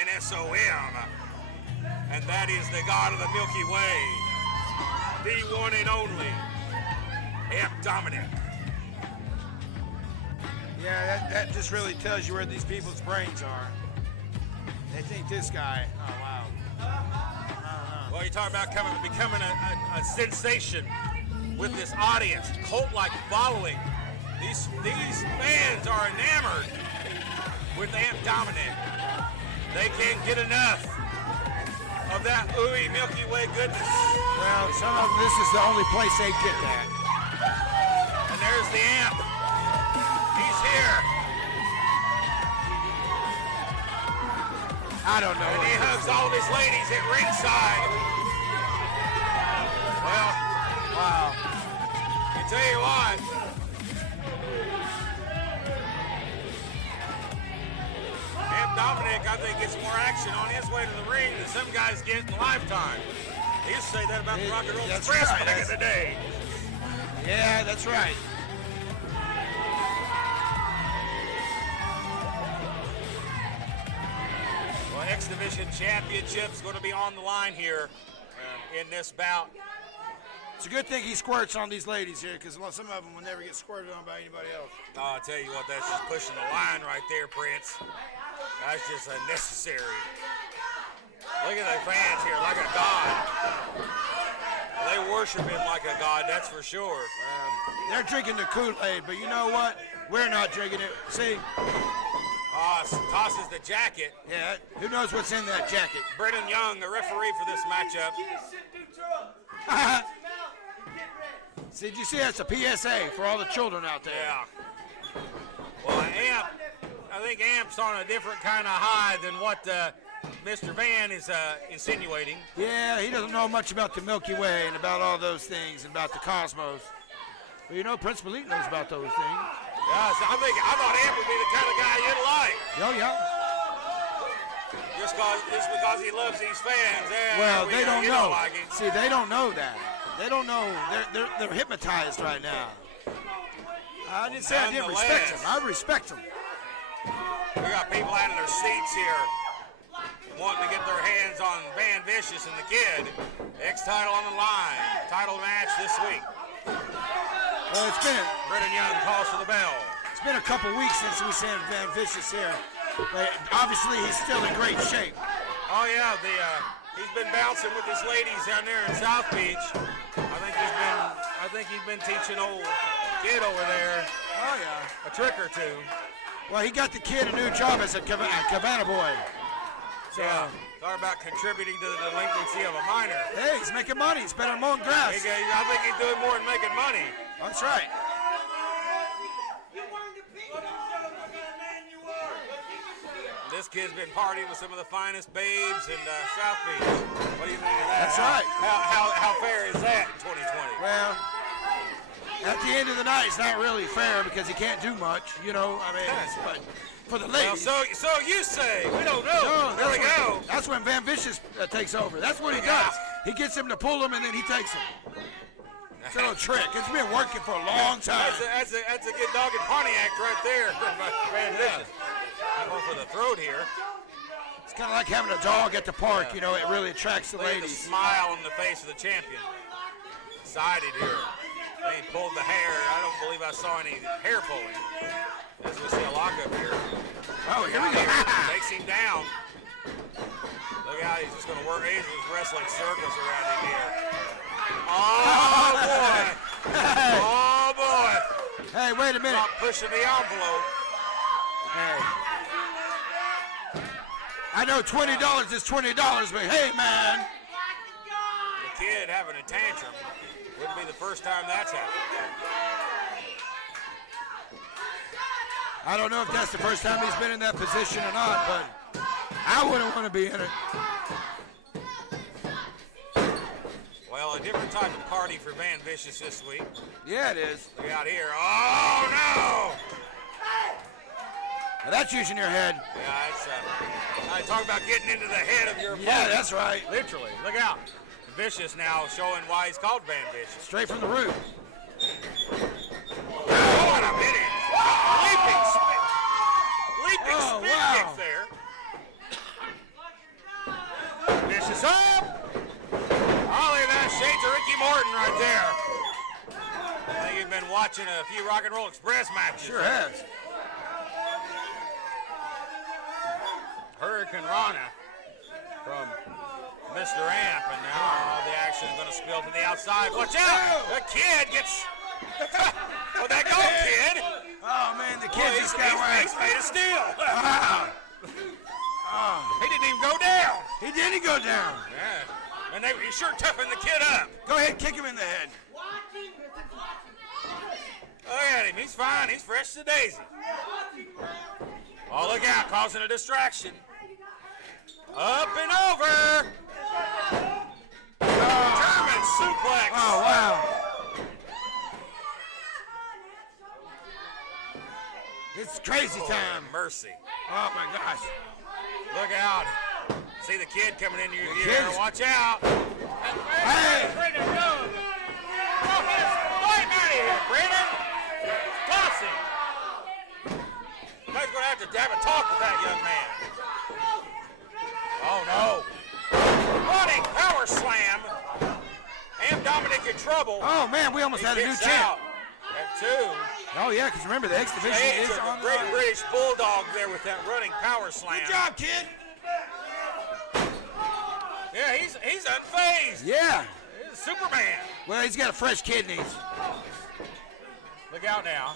in SOM. And that is the God of the Milky Way, the one and only, Dominic. Yeah, that just really tells you where these people's brains are. They think this guy, oh, wow. Well, you're talking about becoming a sensation with this audience, cult-like following. These fans are enamored with Dominic. They can't get enough of that ooey Milky Way goodness. Well, some of them, this is the only place they get that. And there's the Amp. He's here. I don't know. And he hugs all of his ladies at ringside. Well, wow. I tell you what. Dominic, I think, gets more action on his way to the ring than some guys get in a lifetime. He used to say that about the Rock and Roll Express back in the day. Yeah, that's right. Well, X Division Championship's going to be on the line here in this bout. It's a good thing he squirts on these ladies here, because some of them will never get squirted on by anybody else. Oh, I'll tell you what, that's just pushing the line right there, Prince. That's just unnecessary. Look at the fans here, like a god. They worship him like a god, that's for sure. They're drinking the Kool-Aid, but you know what? We're not drinking it. See? Tosses the jacket. Yeah, who knows what's in that jacket? Brennan Young, the referee for this matchup. See, did you see that's a PSA for all the children out there? Yeah. Well, I think Amp's on a different kind of high than what Mr. Van is insinuating. Yeah, he doesn't know much about the Milky Way and about all those things and about the cosmos. But you know, Prince Blythe knows about those things. Yeah, so I thought Amp would be the kind of guy you'd like. Oh, yeah. Just because he loves these fans. Yeah, well, they don't know. Like him. See, they don't know that. They don't know. They're hypnotized right now. I didn't say I didn't respect them. I respect them. We got people out of their seats here wanting to get their hands on Van Vicious and the kid. X-title on the line. Title match this week. Well, it's been Brennan Young calls for the bell. It's been a couple weeks since we seen Van Vicious here. But obviously, he's still in great shape. Oh, yeah. He's been bouncing with his ladies down there in South Beach. I think he's been teaching old kid over there. Oh, yeah. A trick or two. Well, he got the kid a new job as a cabana boy. So, yeah. Talk about contributing to the delinquency of a minor. Hey, he's making money. He's better mowing grass. I think he's doing more than making money. That's right. This kid's been partying with some of the finest babes in South Beach. What do you think of that? That's right. How fair is that in 2020? Well, at the end of the night, it's not really fair because he can't do much, you know. I mean, but for the ladies. Well, so you say. We don't know. No, there we go. That's when Van Vicious takes over. That's what he does. He gets him to pull him, and then he takes him. It's a little trick. It's been working for a long time. That's a good dog in Pontiac right there. Van Vicious. Going for the throat here. It's kind of like having a dog at the park. You know, it really attracts the ladies. The smile on the face of the champion. Excited here. They pulled the hair. I don't believe I saw any hair pulling. As we see a lockup here. Oh, here we go. Takes him down. Look out, he's just going to work. He's just wrestling circles around him here. Oh, boy. Oh, boy. Hey, wait a minute. Not pushing the envelope. Hey. I know $20 is $20, but hey, man. The kid having a tantrum. Wouldn't be the first time that's happened. I don't know if that's the first time he's been in that position or not, but I wouldn't want to be in it. Well, a different type of party for Van Vicious this week. Yeah, it is. Look out here. Oh, no! Now that's using your head. Yeah, that's, I talk about getting into the head of your opponent. Yeah, that's right. Literally. Look out. Vicious now showing why he's called Van Vicious. Straight from the root. What a minute. Leaping spin. Leaping spin kick there. Vicious up. Ollie, that shades of Ricky Morton right there. I think you've been watching a few Rock and Roll Express matches. Sure has. Hurricane Rana from Mr. Amp, and now the action is going to spill to the outside. Watch out! The kid gets... Oh, that go, kid! Oh, man, the kid just got away. He's made a steal. Wow. He didn't even go down. He didn't go down. Yeah. And he sure toughened the kid up. Go ahead, kick him in the head. Look at him. He's fine. He's fresh to daisy. Oh, look out. Causing a distraction. Up and over. German suplex. Oh, wow. It's crazy time. Mercy. Oh, my gosh. Look out. See the kid coming into your The ear. kid's- Watch out. Hey. Brandon, go. Fight out of here, Brandon. Toss him. You guys going to have to have a talk with that young man. Oh, no. Running power slam. And Dominic in trouble. Oh, man, we almost had a new Kicks champ. out at 2. Oh, yeah, because remember, the X Division Hey, is took on a the great line. British Bulldog there with that running power slam. Good job, kid. Yeah, he's unfazed. Yeah. He's Superman. Well, he's got a fresh kidneys. Look out now.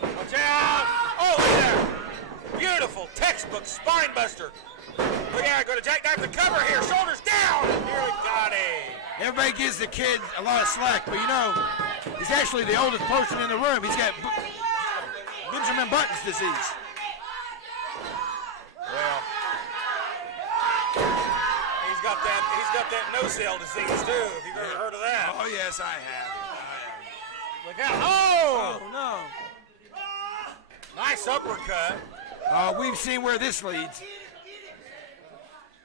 Watch out. Oh, look at that. Beautiful textbook spine buster. Look out, going to jackknife the cover here. Shoulders down. And here we got it. Everybody gives the kid a lot of slack, but you know, he's actually the oldest person in the room. He's got Benjamin Button's disease. Well, he's got that no-cell disease too, if you've ever heard of that. Oh, yes, I have. Look out. Oh! Oh, no. Nice uppercut. We've seen where this leads.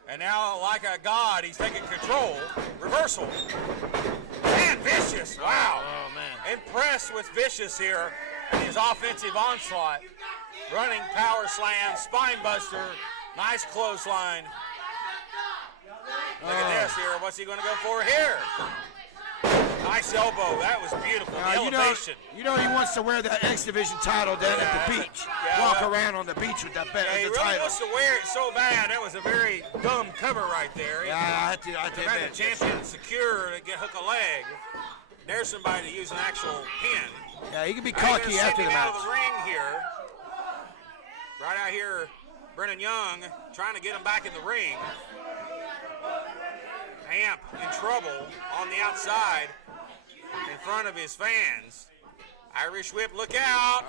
And now, like a god, he's taking control. Reversal. And Vicious. Wow. Oh, man. Impressed with Vicious here and his offensive onslaught. Running power slam, spine buster. Nice clothesline. Look at this here. What's he going to go for here? Nice elbow. That was beautiful. The elevation. You know he wants to wear that X Division title down at the beach. Yeah, Walk around on the beach with that Yeah, he the really title. wants to wear it so bad. That was a very dumb cover right there. Yeah, I had to Had admit. the champion secure to get hook a leg. There's somebody to use an actual pin. Yeah, he can be Now you're cocky gonna after send the him out match. of the ring here. Right out here, Brennan Young trying to get him back in the ring. Amp in trouble on the outside in front of his fans. Irish whip, look out!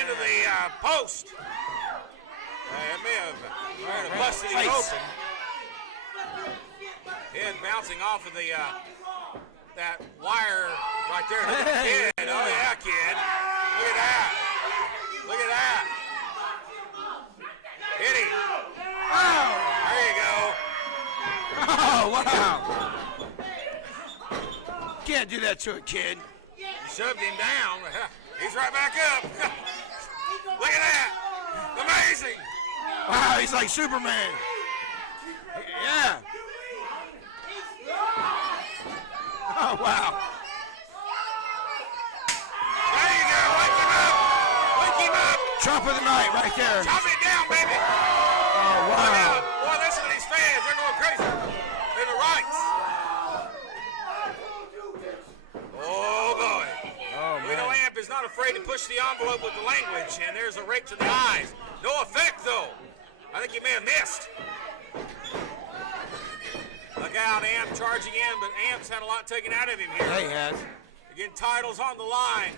Into the post. It may have busted him open. Head bouncing off of the that wire right there. Look at the kid. Oh yeah, kid. Look at that. Look at that. Hit him. Wow. There you go. Oh, wow. Can't do that to a kid. You shoved him down. He's right back up. Look at that. Amazing. Wow, he's like Superman. Yeah. Oh, wow. There you go. Wake him up. Wake him up. Chop of the night right there. Chop it down, baby. Oh, wow. Boy, listen to these fans. They're going crazy. They're the rights. Oh, boy. Oh, We know Amp is not afraid to push the envelope with the language, and there's a rake to the eyes. No effect, though. I think he may have missed. Look out, Amp charging in, but Amp's had a lot taken out of him here. Yeah, he has. Again, titles on the line.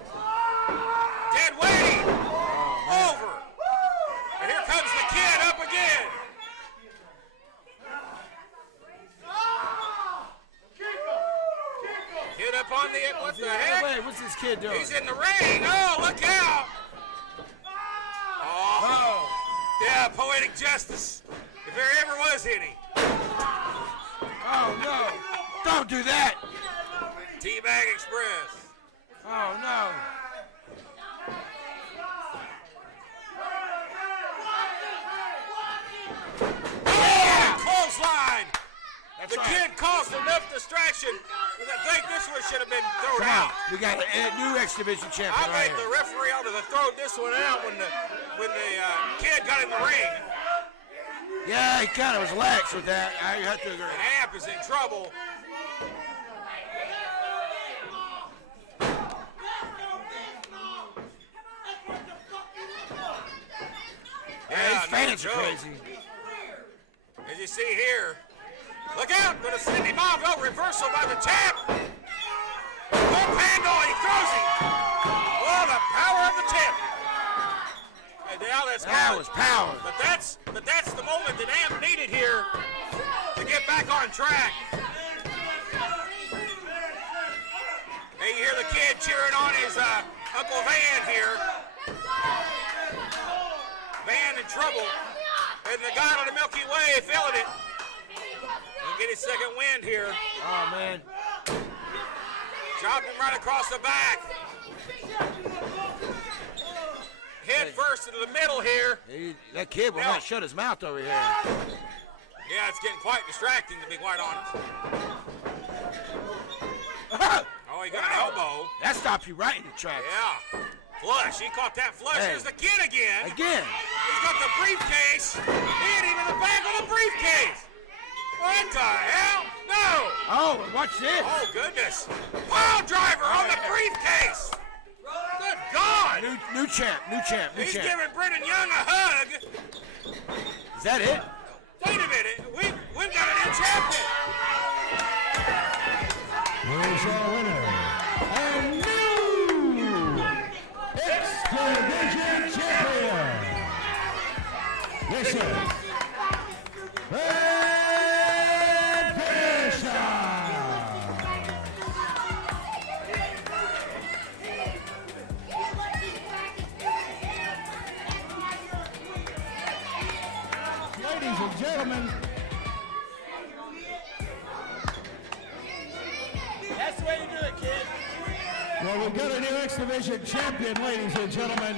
Dead weight. Over. And here comes the kid up again. Kid up on the, what the heck? Wait, what's this kid doing? He's in the ring. Oh, look out. Oh. Yeah, poetic justice. If there ever was any. Oh, no. Don't do that. Teabag Express. Oh, no. Yeah, clothesline. That's the right. kid caused enough distraction that I think this one should have been thrown Come on. out. We got a new X Division champion I right think here. the referee ought to have thrown this one out when the kid got in the ring. Yeah, he kind of was lax with that. I have to agree. And Amp is in trouble. Yeah, these fans are crazy. As you see here, look out for the Sydney Marvel reversal by the champ. Oh, Pandol, he throws him. Oh, the power of the champ. And now that's That gone. was power. But that's the moment that Amp needed here to get back on track. And you hear the kid cheering on his Uncle Van here. Van in trouble. And the guy on the Milky Way feeling it. He'll get his second wind here. Oh, man. Chop him right across the back. Head first into the middle here. That kid will not shut his mouth over here. Yeah, it's getting quite distracting, to be quite honest. Oh, he got an elbow. That stopped you right in the tracks. Yeah. Flush. He caught that flush. Hey. There's the kid again. Again. He's got the briefcase. He hit him in the back of the briefcase. What the hell? No. Oh, watch this. Oh, goodness. Pile driver on the briefcase. Good God. New champ. He's giving Brendan Young a hug. Is that it? Wait a minute. We've got a new champion. Here's our winner and new X Division champion. This is Red Bishop. Ladies and gentlemen, That's the way you do it, kid. well, we've got a new X Division champion, ladies and gentlemen.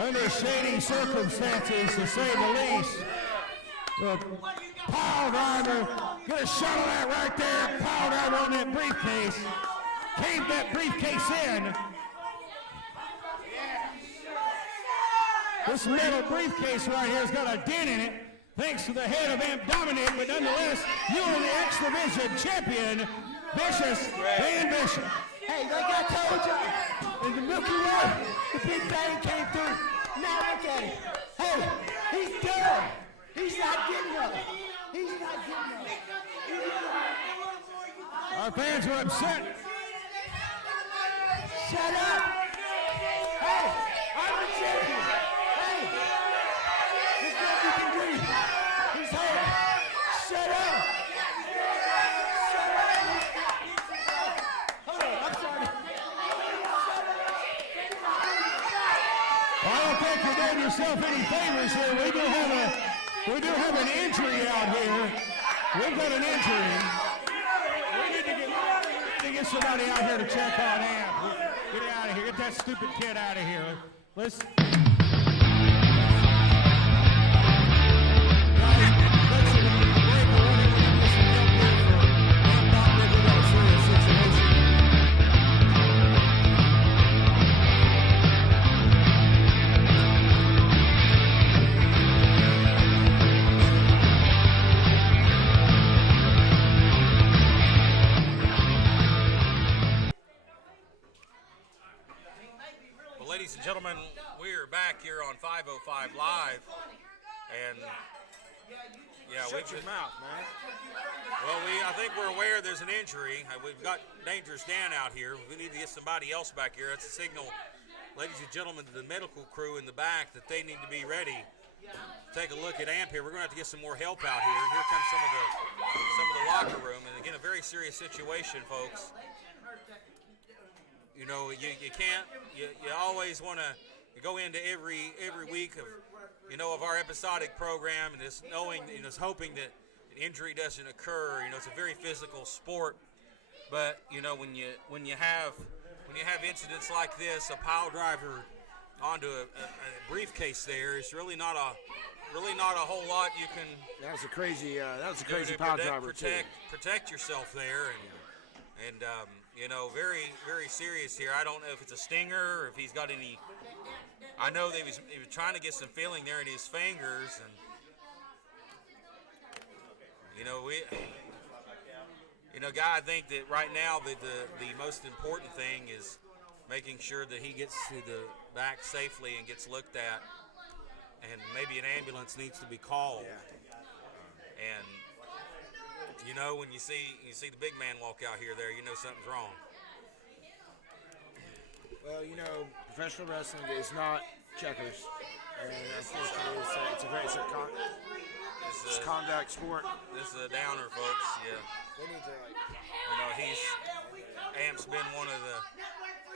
Under shady circumstances, to say the least. The pile driver, gonna shuttle that right there, pile driver on that briefcase. Caved that briefcase in. This metal briefcase right here has got a dent in it, thanks to the head of Amp Dominic, but nonetheless, you are the X Division champion, Vicious Van Bishop. Hey, like I told you, in the Milky Way, the Big Bang came through. Now look at him. Hey, he's done. He's not getting up. He's not getting up. Our fans are upset. Shut up. Hey, I'm the champion. Hey, there's nothing you can do. He's hurt. Shut up. Shut up. Hold on, I'm sorry. I don't think you're doing yourself any favors here. We do have an injury out here. We've got an injury. We need to get somebody out here to check on Amp. Get out of here. Get that stupid kid out of here. Let's. Guys, let's break. I want to give you some help here for Amp Dominic. We got a serious Ladies and gentlemen, we're back here on 505 Live, and Shut your mouth, man. Well, I think we're aware there's an injury. We've got Dangerous Dan out here. We need to get somebody else back here. That's a signal, ladies and gentlemen, to the medical crew in the back that they need to be ready. Take a look at Amp here. We're going to have to get some more help out here. Here comes some of the locker room, and again, a very serious situation, folks. You know, you can't. You always want to go into every week of our episodic program and just knowing, just hoping that an injury doesn't occur. It's a very physical sport, but when you have incidents like this, a pile driver onto a briefcase there, it's really not a whole lot you can. That was a crazy pile driver protect yourself there, and very, very serious here. I don't know if it's a stinger or if he's got any. I know that he was trying to get some feeling there in his fingers, and Guy, I think that right now the most important thing is making sure that he gets to the back safely and gets looked at, and maybe an ambulance needs to be called. And when you see the big man walk out here, something's wrong. Well, professional wrestling is not checkers, and unfortunately, it's a contact sport. This is a downer, folks. Yeah. They need to, Amp's been one of the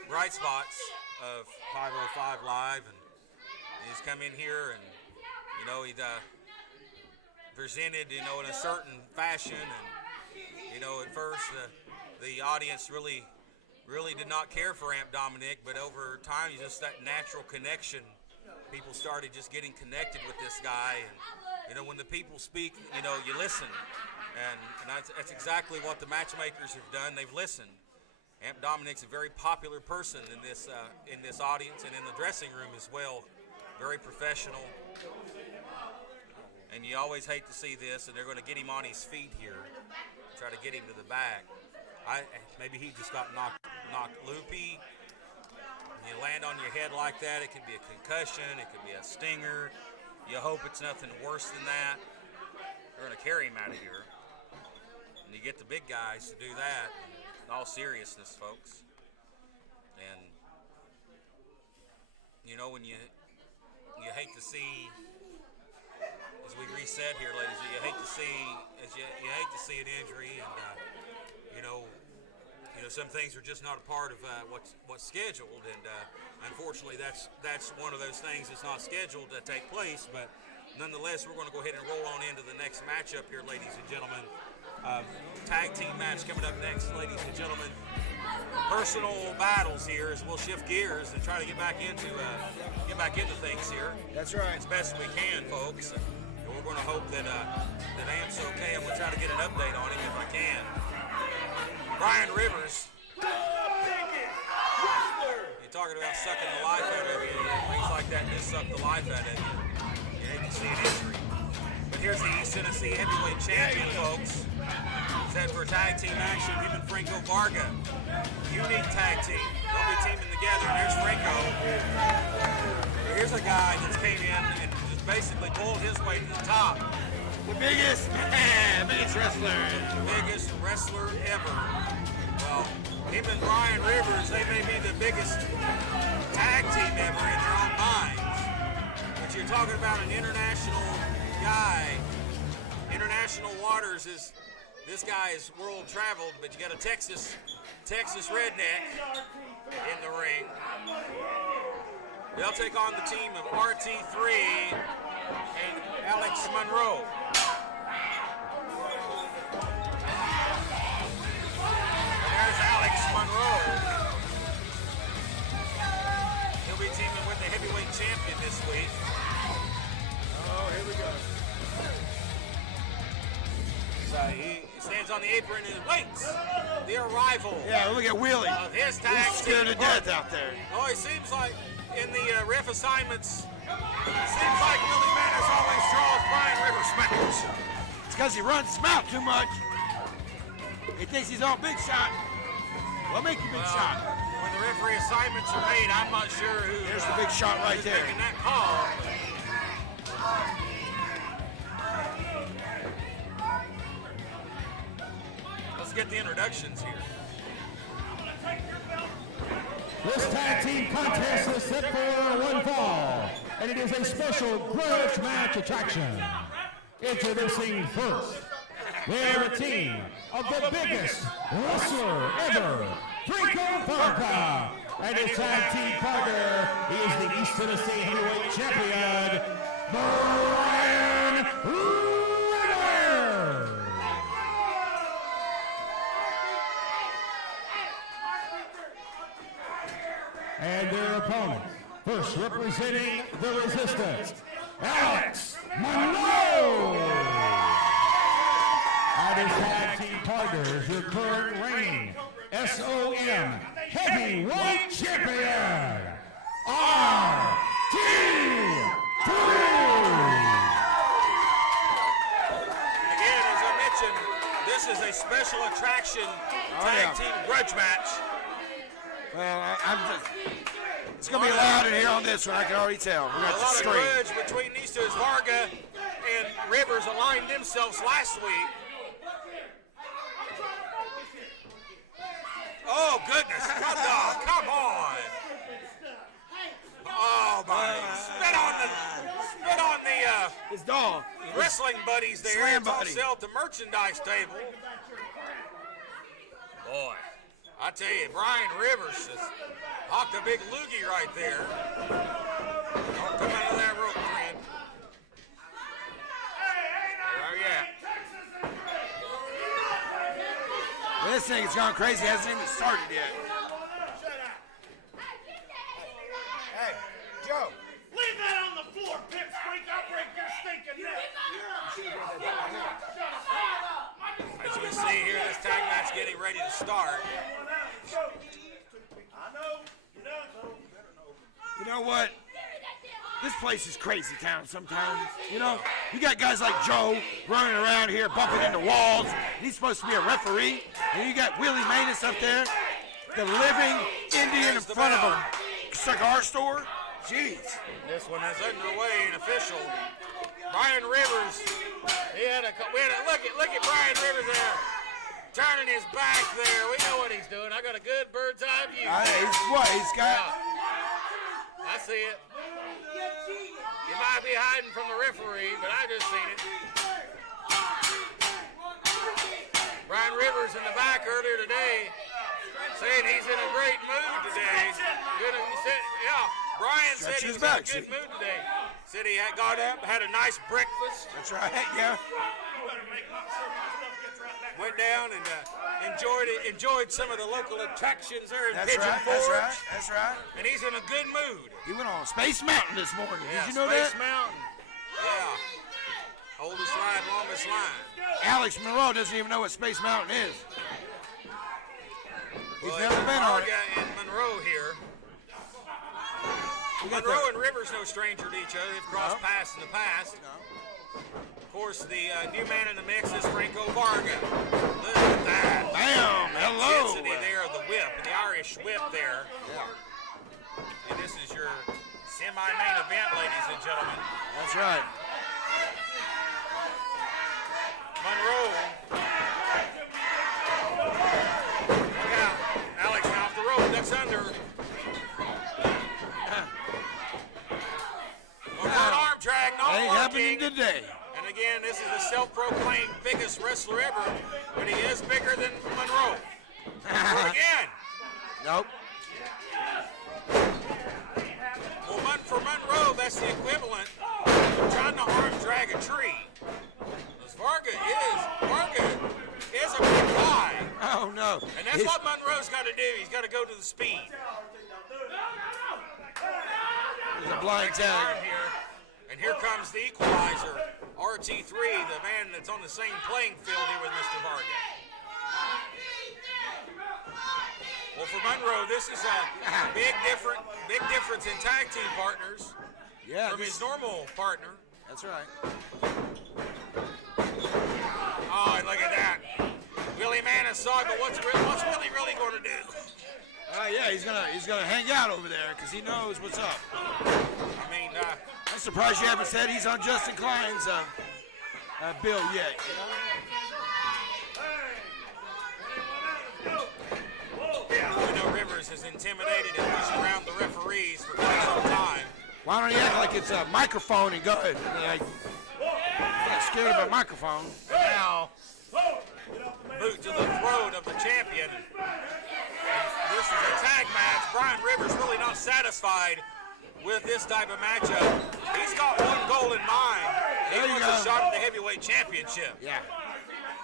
bright spots of 505 Live, and he's come in here and he presented in a certain fashion, and at first the audience really did not care for Amp Dominic, but over time, just that natural connection, people started just getting connected with this guy, and when the people speak, you listen, and that's exactly what the matchmakers have done. They've listened. Amp Dominic's a very popular person in this audience and in the dressing room as well. Very professional, and you always hate to see this, and they're going to get him on his feet here, try to get him to the back. Maybe he just got knocked loopy. You land on your head like that, it can be a concussion, it could be a stinger. You hope it's nothing worse than that. They're going to carry him out of here. And you get the big guys to do that, in all seriousness, folks. And, when you hate to see, as we reset here, ladies, you hate to see an injury, and some things are just not a part of what's scheduled, and unfortunately, that's one of those things that's not scheduled to take place. But nonetheless, we're going to go ahead and roll on into the next matchup here, ladies and gentlemen. Tag team match coming up next, ladies and gentlemen. Personal battles here as we'll shift gears and try to get back into things here. That's right. As best we can, folks. And we're going to hope that Amp's okay. I'm going to try to get an update on him if I can. Brian Rivers. You're talking about sucking the life out of you. Things like that just suck the life out of you. You hate to see an injury. But here's the East Tennessee heavyweight champion, folks. He's head for tag team action. Him and Franco Varga. Unique tag team. They'll be teaming together. And there's Franco. Here's a guy that's came in and just basically pulled his way to the top. The biggest wrestler. The biggest wrestler ever. Well, him and Brian Rivers, they may be the biggest tag team ever in their own minds. But you're talking about an international guy. International waters is, this guy is world traveled, but you got a Texas redneck in the ring. They'll take on the team of RT3 and Alex Monroe. There's Alex Monroe. He'll be teaming with the heavyweight champion this week. Oh, here we go. So he stands on the apron and waits the arrival. Yeah, look at Willie. Of his tag He's scared to death out there. Oh, it seems like in the ref assignments, it seems like Willie Manners always draws Brian Rivers match. It's because he runs his mouth too much. He thinks he's all big shot. Well, make you big shot. When the referee assignments are made. I'm not sure who. There's the big shot right there. Making that call. Let's get the introductions here. This tag team contest is set for one fall, and it is a special grudge match attraction. Introducing first, they're a team of the biggest wrestler ever, Blanco, and his tag team partner, he is the East Tennessee Heavyweight Champion, Brian Rivers. And their opponents, first representing the Resistance, Alex Monroe. And his tag team partners, your current reigning SOM Heavyweight Champion, RT3. Again, as I mentioned, this is a special attraction tag team grudge match. Well, it's going to be loud in here on this one, I can already tell. We're going to A lot of scream. grudge between these two as Varga and Rivers aligned themselves last week. Oh, goodness. Come on. Oh, my. Spit on the his dog. Wrestling buddies there. Slam It's all buddy. sell at the merchandise table. Boy. I tell you, Brian Rivers just hocked a big loogie right there. Don't come out of that rope, friend. Where are you at? This thing has gone crazy. It hasn't even started yet. Hey, Joe. Leave that on the floor, pipsqueak. I'll break your stinking neck. As we see here, this tag match getting ready to start. You know what? This place is crazy town sometimes. You know, you got guys like Joe running around here bumping into walls. He's supposed to be a referee. And you got Willie Manus up there, the living Indian in front of a cigar store. Jeez. This one is underway and official. Brian Rivers, look at Brian Rivers there, turning his back there. We know what he's doing. I got a good bird's eye view. He's got. I see it. You might be hiding from the referee, but I just seen it. Brian Rivers in the back earlier today saying he's in a great mood today. Brian said he's in a good mood today. Said he had got up, had a nice breakfast. That's right, yeah. Went down and enjoyed some of the local attractions there in Pigeon right, Forge. That's right. And he's in a good mood. He went on Space Mountain this morning. Yeah, Did you know Space that? Mountain. Yeah. Oldest line, longest line. Alex Monroe doesn't even know what Space Mountain is. He's never been on it. And Monroe here. Monroe and Rivers no stranger to each other. They've crossed paths in the past. Of course, the new man in the mix is Franco Varga. Look at that. Bam! Hello. Intensity there of the whip, the Irish whip there. Yeah. And this is your semi-main event, ladies and gentlemen. That's right. Monroe. Look out. Alex off the rope. Ducks under. Arm drag, no ain't happening today. And again, this is the self-proclaimed biggest wrestler ever, but he is bigger than Monroe. Again. Nope. Well, for Monroe, that's the equivalent of trying to arm drag a tree. Because Varga is a big guy. Oh, no. And that's what Monroe's got to do. He's got to go to the speed. There's a blind tag. And here comes the equalizer, RT3, the man that's on the same playing field here with Mr. Varga. Well, for Monroe, this is a big difference in tag team partners from his normal partner. That's right. Oh, look at that. Willie Manus saw it, but what's Willie really going to do? Yeah, he's gonna hang out over there because he knows what's up. I mean, I'm surprised you haven't said he's on Justin Klein's bill yet. We know Rivers has intimidated and pushed around the referees for quite some time. Why don't he act like it's a microphone and go ahead? Like, not scared of a microphone. Now, boot to the throat of the champion. This is a tag match. Brian Rivers really not satisfied with this type of matchup. He's got one goal in mind. He wants a shot at the heavyweight championship. Yeah.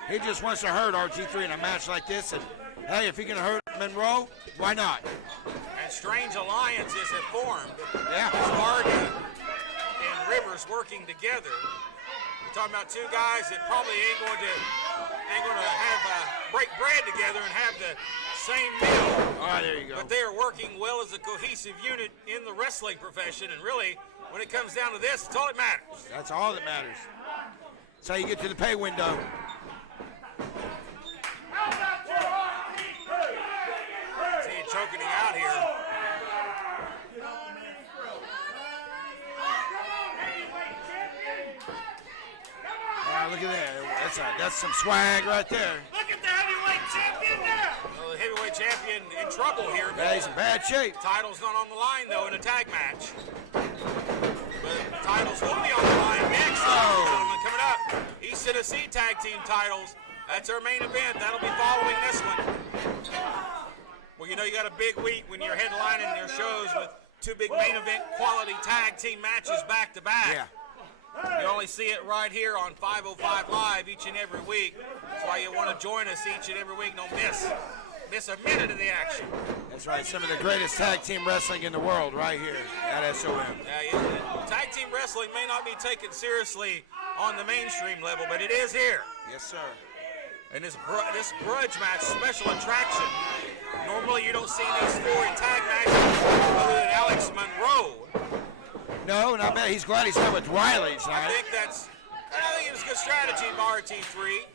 He just wants to hurt RT3 in a match like this. And hey, if he can hurt Monroe, why not? And strange alliances have formed. Yeah. Sparta and Rivers working together. We're talking about two guys that probably ain't going to have break bread together and have the same meal. All right, there you go. But they are working well as a cohesive unit in the wrestling profession, and really, when it comes down to this, it's all that matters. That's all that matters. That's how you get to the pay window. See it choking him out here. Look at that. That's some swag right there. Look at the heavyweight champion now. Well, the heavyweight champion in trouble here. Yeah, he's in bad shape. Title's not on the line, though, in a tag match. But titles will be on the line next. Gentlemen, coming up, East Tennessee Tag Team titles. That's our main event. That'll be following this one. Well, you know you got a big week when you're headlining your shows with two big main event quality tag team matches back to back. Yeah. You only see it right here on 505 Live each and every week. That's why you want to join us each and every week. Don't miss a minute of the action. That's right. Some of the greatest tag team wrestling in the world right here at SOM. Tag team wrestling may not be taken seriously on the mainstream level, but it is here. Yes, sir. And this grudge match, special attraction. Normally you don't see these four in tag matches other than Alex Monroe. No, and I bet he's glad he's not with Riley tonight. I think it was a good strategy by RT3.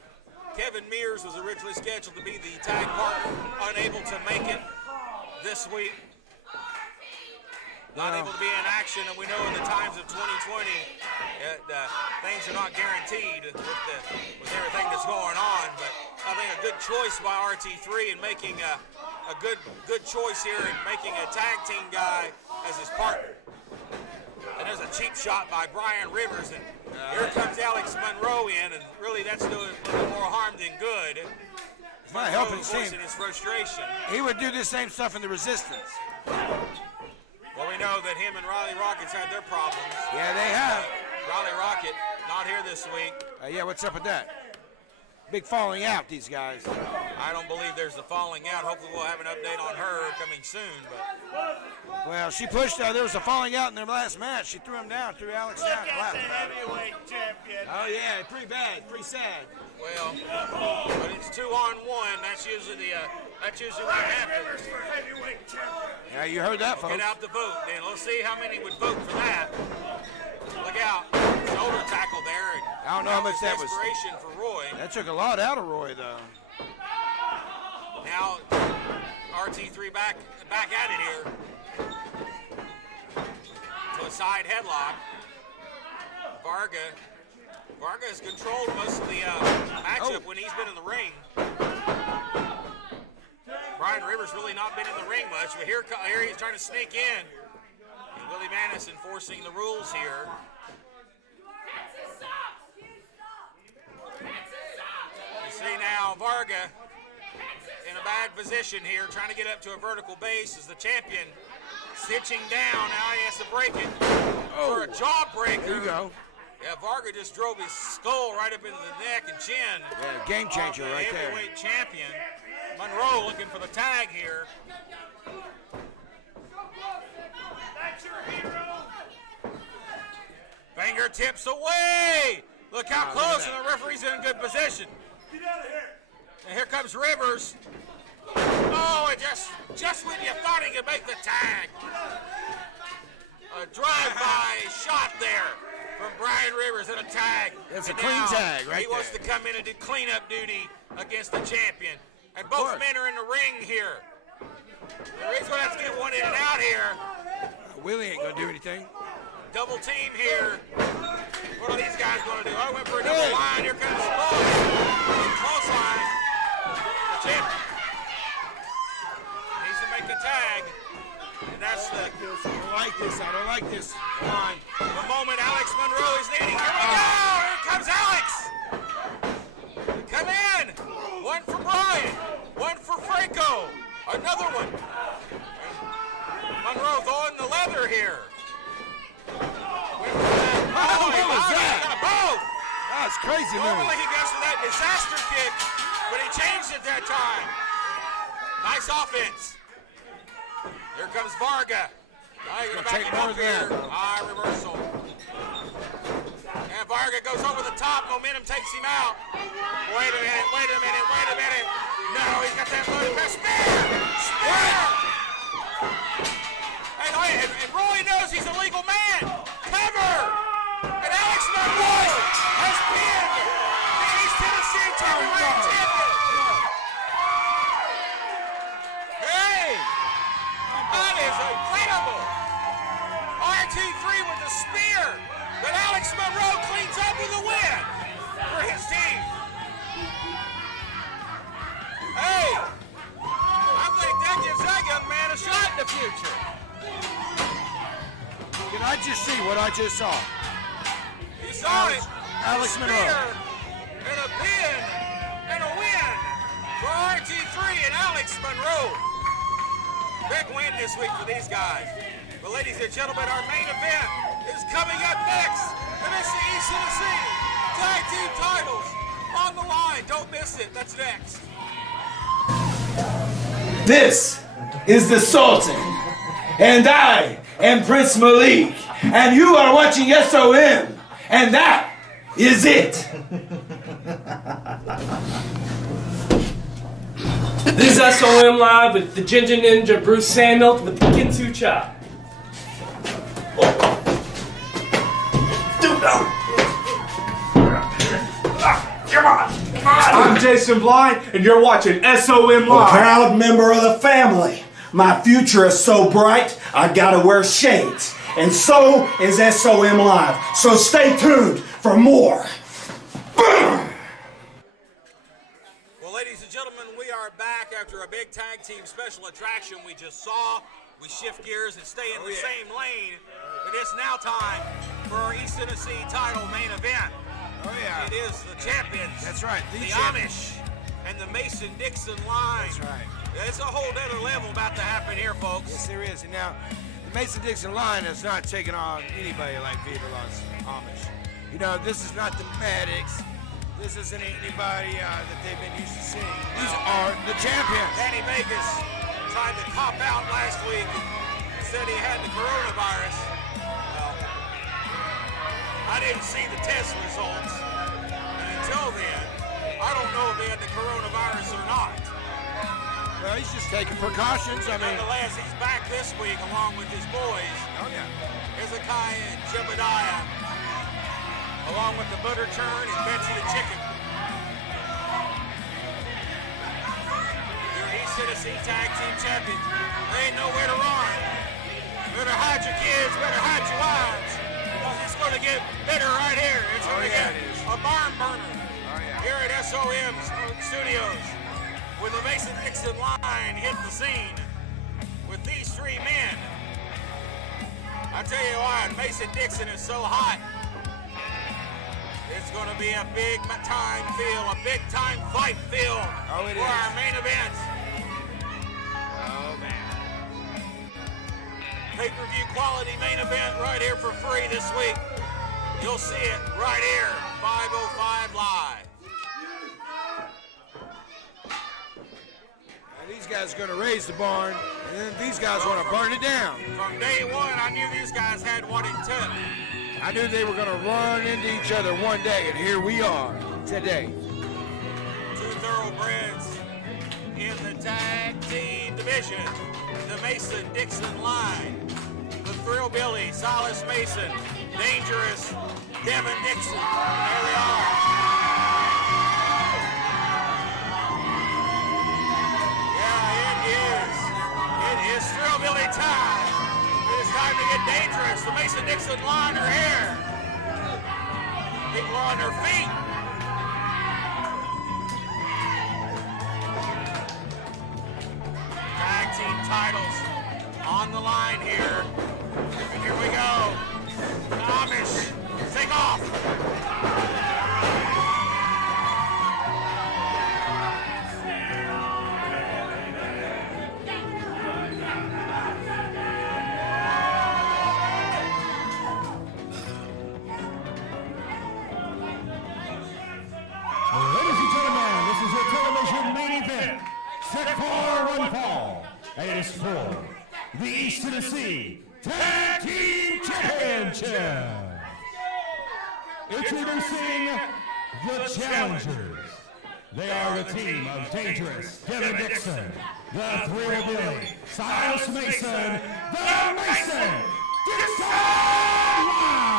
Kevin Mears was originally scheduled to be the tag partner, unable to make it this week. Not able to be in action, and we know in the times of 2020, things are not guaranteed with everything that's going on. But I think a good choice by RT3 in making a good choice here and making a tag team guy as his partner. And there's a cheap shot by Brian Rivers, and here comes Alex Monroe in, and really that's doing a little more harm than good. It's not helping his team. His frustration. He would do the same stuff in the Resistance. Well, we know that him and Riley Rocket's had their problems. Yeah, they have. Riley Rocket not here this week. Yeah, what's up with that? Big falling out, these guys. I don't believe there's a falling out. Hopefully we'll have an update on her coming soon. But well, she pushed. There was a falling out in their last match. She threw him down, threw Alex down. Look at the heavyweight champion. Oh yeah, pretty bad, pretty sad. Well, but it's 2-on-1. That's usually what happens. For heavyweight champion. Yeah, you heard that, folks. Get out the vote, then. Let's see how many would vote for that. Look out. Shoulder tackle there. I don't know how much that was. Desperation for Roy. That took a lot out of Roy, though. Now, RT3 back at it here. To a side headlock. Varga has controlled most of the matchup when he's been in the ring. Brian Rivers really not been in the ring much, but here he's trying to sneak in. And Willie Manis enforcing the rules here. You see now Varga in a bad position here, trying to get up to a vertical base as the champion stitching down. Now he has to break it for a jawbreaker. There you go. Yeah, Varga just drove his skull right up into the neck and chin. Yeah, game changer right there. Heavyweight champion. Monroe looking for the tag here. That's your hero. Fingertips away. Look how close, and the referee's in good position. Get out of here. And here comes Rivers. Oh, it just when you thought he could make the tag. A drive-by shot there from Brian Rivers and a tag. It's a And clean now tag right He wants to come in and do cleanup duty against the champion. And both men are in the ring here. He's going to have to get one in and out here. Willie ain't going to do anything. Double team here. What are these guys going to do? I went for a double line. Here comes close line. The champ needs to make a tag. And that's the... I don't like this. I don't like this line. The moment Alex Monroe is leading. Here we go. Here comes Alex. Come in. One for Brian. One for Franco. Another one. Monroe's on the leather here. What was that? Both. That's crazy move. Normally he goes for that disaster kick, but he changed it that time. Nice offense. Here comes Varga. He's going to back him up here. Reversal. And Varga goes over the top. Momentum takes him out. Wait a minute. No, he's got that loaded pass. Spear! And Roy knows he's a legal man. Cover! And Alex Monroe has pinned the East Tennessee Timberlake champion. Hey! That is incredible. RT3 with the spear. But Alex Monroe cleans up with a win for his team. Hey! I think that gives that young man a shot in the future. Can I just see what I just saw? You saw it. Alex Monroe. And a pin and a win for RT3 and Alex Monroe. Big win this week for these guys. But ladies and gentlemen, our main event is coming up next. And it's the East Tennessee Tag Team titles on the line. Don't miss it. That's next. This is the Sultan, and I am Prince Malik, and you are watching SOM, and that is it. This is SOM Live with the Ginger Ninja Bruce Samuel with the Kinsu Chop. I'm Jason Blythe, and you're watching SOM Live. A proud member of the family. My future is so bright, I gotta wear shades. And so is SOM Live. So stay tuned for more. Well, ladies and gentlemen, we are back after a big tag team special attraction we just saw. We shift gears and stay in the same lane. It is now time for our East Tennessee title main event. Oh, yeah. It is the champions. That's right. The Amish and the Mason-Dixon line. That's right. There's a whole other level about to happen here, folks. Yes, there is. And now, the Mason-Dixon line has not taken on anybody like Viva Las Amish. You know, this is not the Maddox. This isn't anybody that they've been used to seeing. These are the champions. Danny Vegas tried to cop out last week and said he had the coronavirus. Well, I didn't see the test results. And until then, I don't know if he had the coronavirus or not. Well, he's just taking precautions. I mean, nonetheless, he's back this week along with his boys. Oh, yeah. Hezekiah and Jebediah, along with the Butter Churn and Betsy the Chicken. Your East Tennessee Tag Team Champions. There ain't nowhere to run. Better hide your kids, better hide your wives. It's going to get better right here. It's going to get a barn burner here at SOM Studios. When the Mason-Dixon line hit the scene with these three men. I tell you what, Mason-Dixon is so hot. It's going to be a big time feel, a big time fight feel for our main event. Oh, man. Pay-per-view quality main event right here for free this week. You'll see it right here, 505 Live. These guys are going to raise the barn, and then these guys want to burn it down. From day one, I knew these guys had what it took. I knew they were going to run into each other one day, and here we are today. Two thoroughbreds in the tag team division. The Mason-Dixon line. The Thrillbilly, Silas Mason. Dangerous, Devin Dixon. There they are. It's Thrillbilly time. It is time to get dangerous. The Mason-Dixon line are here. People are on their feet. Tag team titles on the line here. And here we go. The Amish take off. Ladies and gentlemen, this is your television main event. Set for one fall. And it is for the East Tennessee Tag Team Championship. Introducing the challengers. They are the team of Dangerous, Devin Dixon, the Thrillbilly, Silas Mason, the Mason-Dixon Line.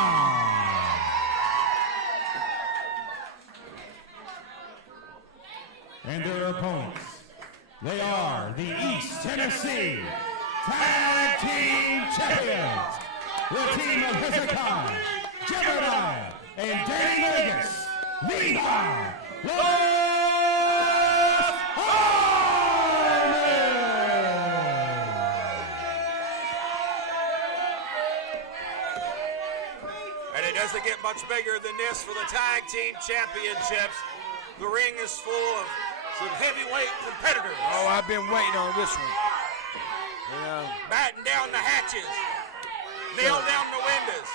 And their opponents, they are the East Tennessee Tag Team Champions, the team of Hezekiah, Jebediah, and Danny Vegas, Levi And it doesn't get much bigger than this for the Tag Team Championships. The ring is full of some heavyweight competitors. Oh, I've been waiting on this one. Batten down the hatches. Nail down the windows.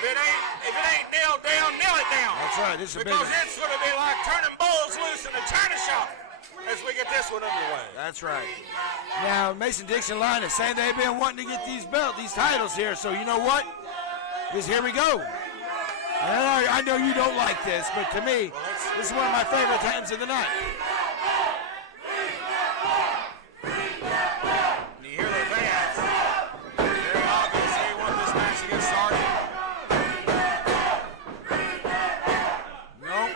If it ain't nailed down, nail it down. That's right. This is a big because one. it's going to be like turning bulls loose in a china shop as we get this one underway. That's right. Now, Mason-Dixon line is saying they've been wanting to get these titles here. So you know what? Here we go. I know you don't like this, but to me, this is one of my favorite times of the night. You hear the fans. Very obvious they want this match to get started. Nope.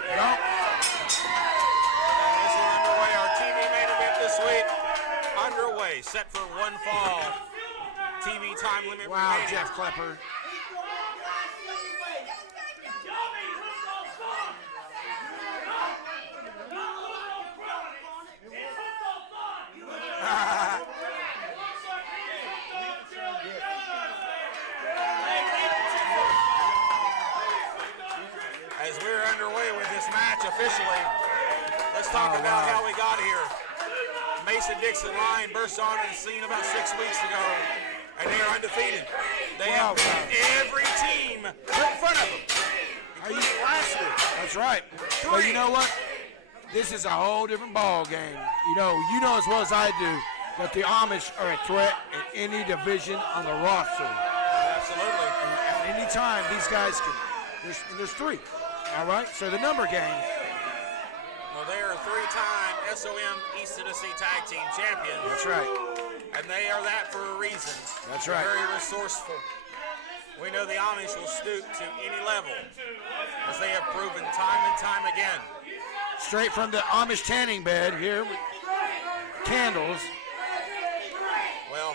This is underway. Our TV main event this week underway. Set for one fall. TV time limit remaining. Jeff Klepper. As we're underway with this match officially, let's talk about how we got here. Mason-Dixon line burst onto the scene about 6 weeks ago, and they are undefeated. They have beat every team in front of them, including last week. That's right. But you know what? This is a whole different ball game. You know as well as I do that the Amish are a threat in any division on the roster. Absolutely. And at any time, these guys can. There's three. All right. So the number game. Well, they are three-time SOM East Tennessee Tag Team Champions. That's right. And they are that for a reason. That's right. Very resourceful. We know the Amish will stoop to any level, as they have proven time and time again. Straight from the Amish tanning bed here with candles. Well,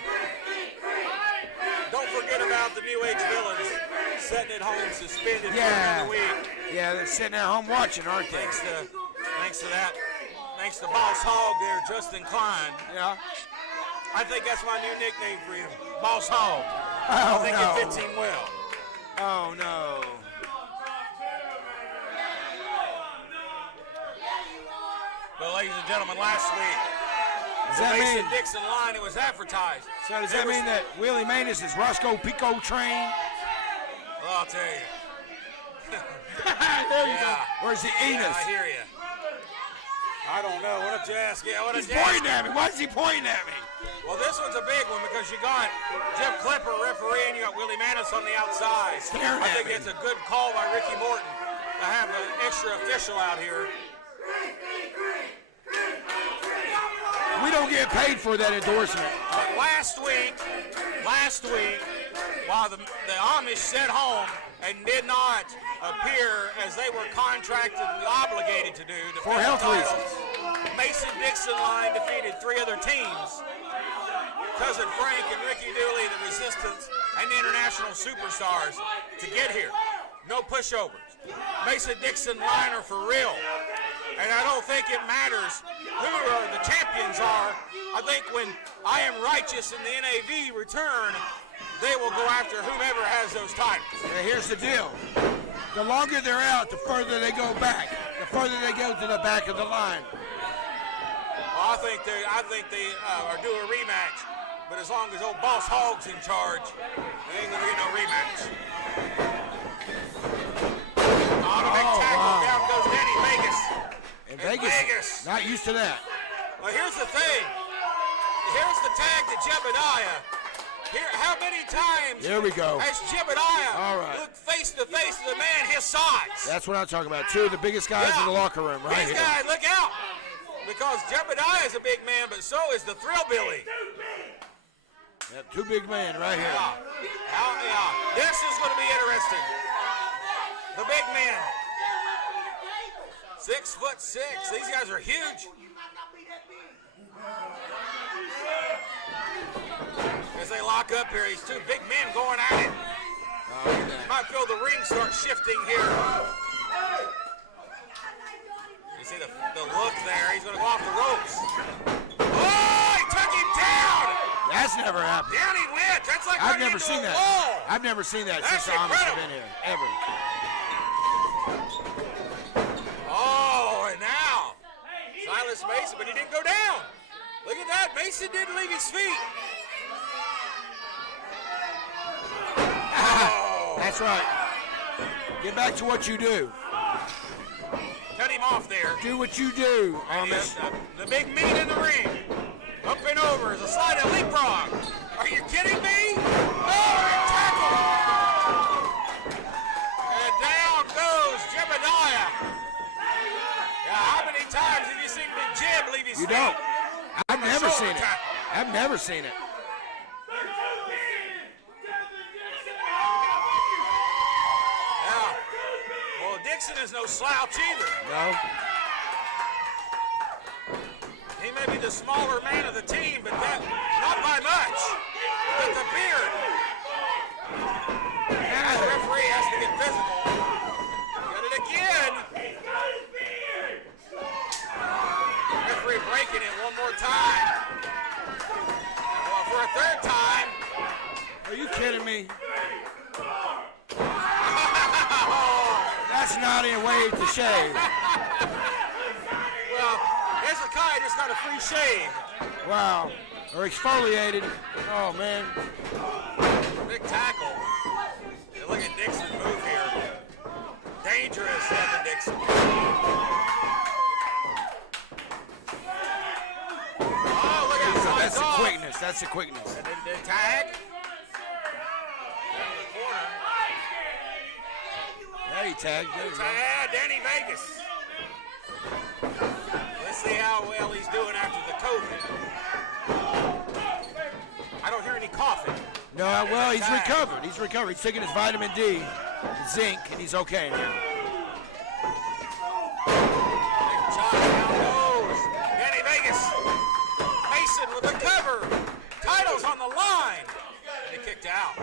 don't forget about the New Age villains sitting at home suspended for another week. Yeah, they're sitting at home watching, aren't they? Thanks to that. Thanks to Boss Hog there, Justin Klein. Yeah. I think that's my new nickname for him, Boss Hog. Oh, I think no. it fits him well. Oh, no. But ladies and gentlemen, last week, Does the that mean- Mason-Dixon line, it was advertised. So does that mean that Willie Manus is Roscoe Pico train? Well, I'll tell you. There you go. Where's the Enos? I hear you. I don't know. What did you ask? He's pointing at me. Why is he pointing at me? Well, this one's a big one because you got Jeff Klepper refereeing, you got Willie Manus on the outside. Staring I at think me. it's a good call by Ricky Morton to have an extra official out here. We don't get paid for that endorsement. But last week, while the Amish sat home and did not appear as they were contracted and obligated to do to For health reasons. Mason-Dixon line defeated three other teams. Cousin Frank and Ricky Dooley, the Resistance, and the International Superstars to get here. No pushovers. Mason Dixon liner for real. And I don't think it matters who the champions are. I think when I Am Righteous and the NAV return, they will go after whomever has those titles. Now here's the deal. The longer they're out, the further they go back. The further they go to the back of the line. Well, I think they are due a rematch. But as long as old Boss Hogg's in charge, there ain't gonna be no rematch. Oh, the big tackle. Wow. Down goes Danny Vegas. And Vegas, not used to that. Well, here's the thing. Here's the tag to Jebediah. Here, how many times There we go. has Jebediah All right. looked face to face with the man his size? That's what I'm talking about. Two of the biggest guys in the locker room right These here. guys, look out. Because Jebediah is a big man, but so is the Thrillbilly. Yep, two big men right here. Yeah. This is going to be interesting. The big men. 6'6". These guys are huge. As they lock up here, these two big men going at it. Might feel the ring start shifting here. You see the look there. He's going to go off the ropes. Oh, he took him down. That's never happened. Down he went. That's like I've running never into seen a that. wall. I've never seen that That's since the Amish have incredible. been here, ever. Oh, and now Silas Mason, but he didn't go down. Look at that. Mason didn't leave his feet. That's right. Get back to what you do. Cut him off there. Do what you do, And Amish. the big meat in the ring. Up and over is a slide of leapfrog. Are you kidding me? Oh, big tackle. And down goes Jebediah. Yeah, how many times have you seen Big Jeb leave his You feet? don't. I've From a never shoulder seen it. tackle. I've never seen it. Yeah. Well, Dixon is no slouch either. No. He may be the smaller man of the team, but that not by much. With the beard. And the referee has to get physical. Got it again. Referee breaking it one more time. Well, for a third time. Are you kidding me? That's not a way to shave. Well, Hezekiah just got a free shave. Wow. Or exfoliated. Oh, man. Big tackle. Hey, look at Dixon move here. Dangerous, Evan Dixon. Oh, look at him. That's the quickness. That's the quickness. And then the tag. Yeah, he tagged. There you go. Danny Vegas. Let's see how well he's doing after the COVID. I don't hear any coughing. No, well, he's Tag. recovered. He's recovered. He's taking his vitamin D, zinc, and he's okay now. Big shot down goes. Danny Vegas. Mason with the cover. Titles on the line. And he kicked out.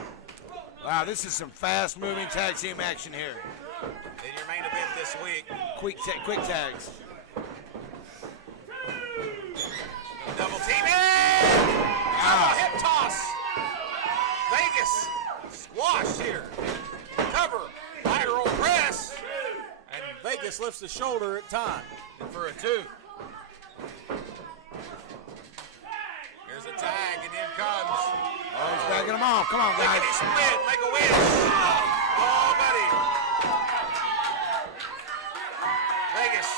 Wow, this is some fast-moving tag team action here. In your main event this week. Quick tags. Double team in. Double hip toss. Vegas squashed here. Cover. Lateral press. And Vegas lifts the shoulder at time. And for a 2. Here's a tag and in comes. Oh, he's backing him off. Come on, guys. Lickety split. Make a wish. Oh, buddy. Vegas.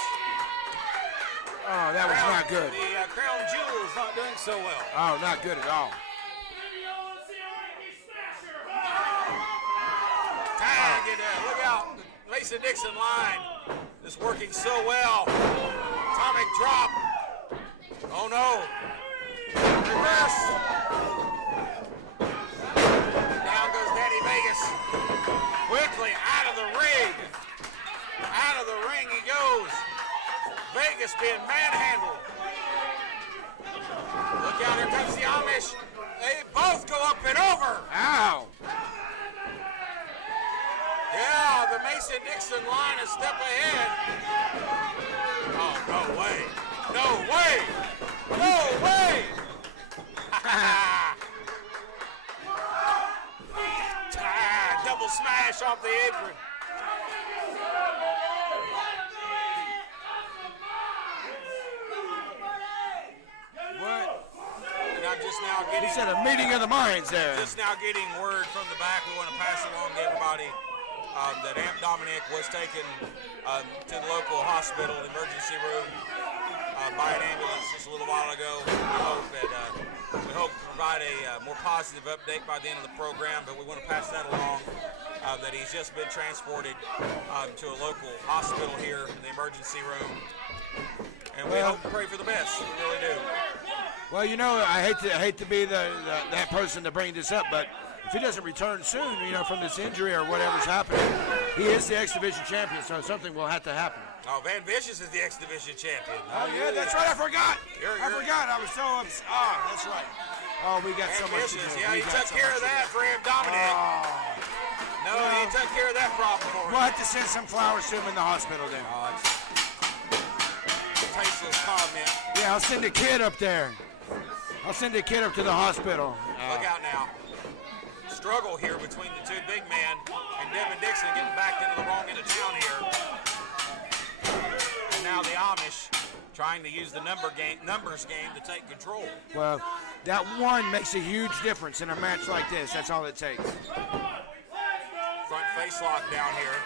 Oh, that was not good. The crown jewel is not doing so well. Oh, not good at all. Tag and look out. The Mason Dixon line is working so well. Atomic drop. Oh no. Reverse. Down goes Danny Vegas. Quickly out of the ring. Out of the ring he goes. Vegas being manhandled. Look out, here comes the Amish. both go up and over. Ow. Yeah, the Mason-Dixon line a step ahead. Oh, no way. No way. No way. Double smash off the apron. What? And I'm just now getting... You said a meeting of the minds there. Just now getting word from the back. We want to pass along to everybody that Amp Dominic was taken to the local hospital emergency room by an ambulance just a little while ago. We hope to provide a more positive update by the end of the program, but we want to pass that along that he's just been transported to a local hospital here in the emergency room. And we hope and pray for the best. We really do. Well, you know, I hate to be that person to bring this up, but if he doesn't return soon, you know, from this injury or whatever's happening, he is the X Division champion, so something will have to happen. Oh, Van Vicious is the X Division champion. Oh, yeah, that's right. I forgot. I forgot. I was so upset. Oh, that's right. Oh, we got so much to do. Yeah, he took care of that for him, Dominic. No, he took care of that problem for him. We'll have to send some flowers to him in the hospital then. Oh, tasteless comment. Yeah, I'll send a kid up there. I'll send a kid up to the hospital. Look out now. Struggle here between the two big men and Devin Dixon getting backed into the wrong end of town here. And now the Amish trying to use the numbers game to take control. Well, that one makes a huge difference in a match like this. That's all it takes. Front face lock down here.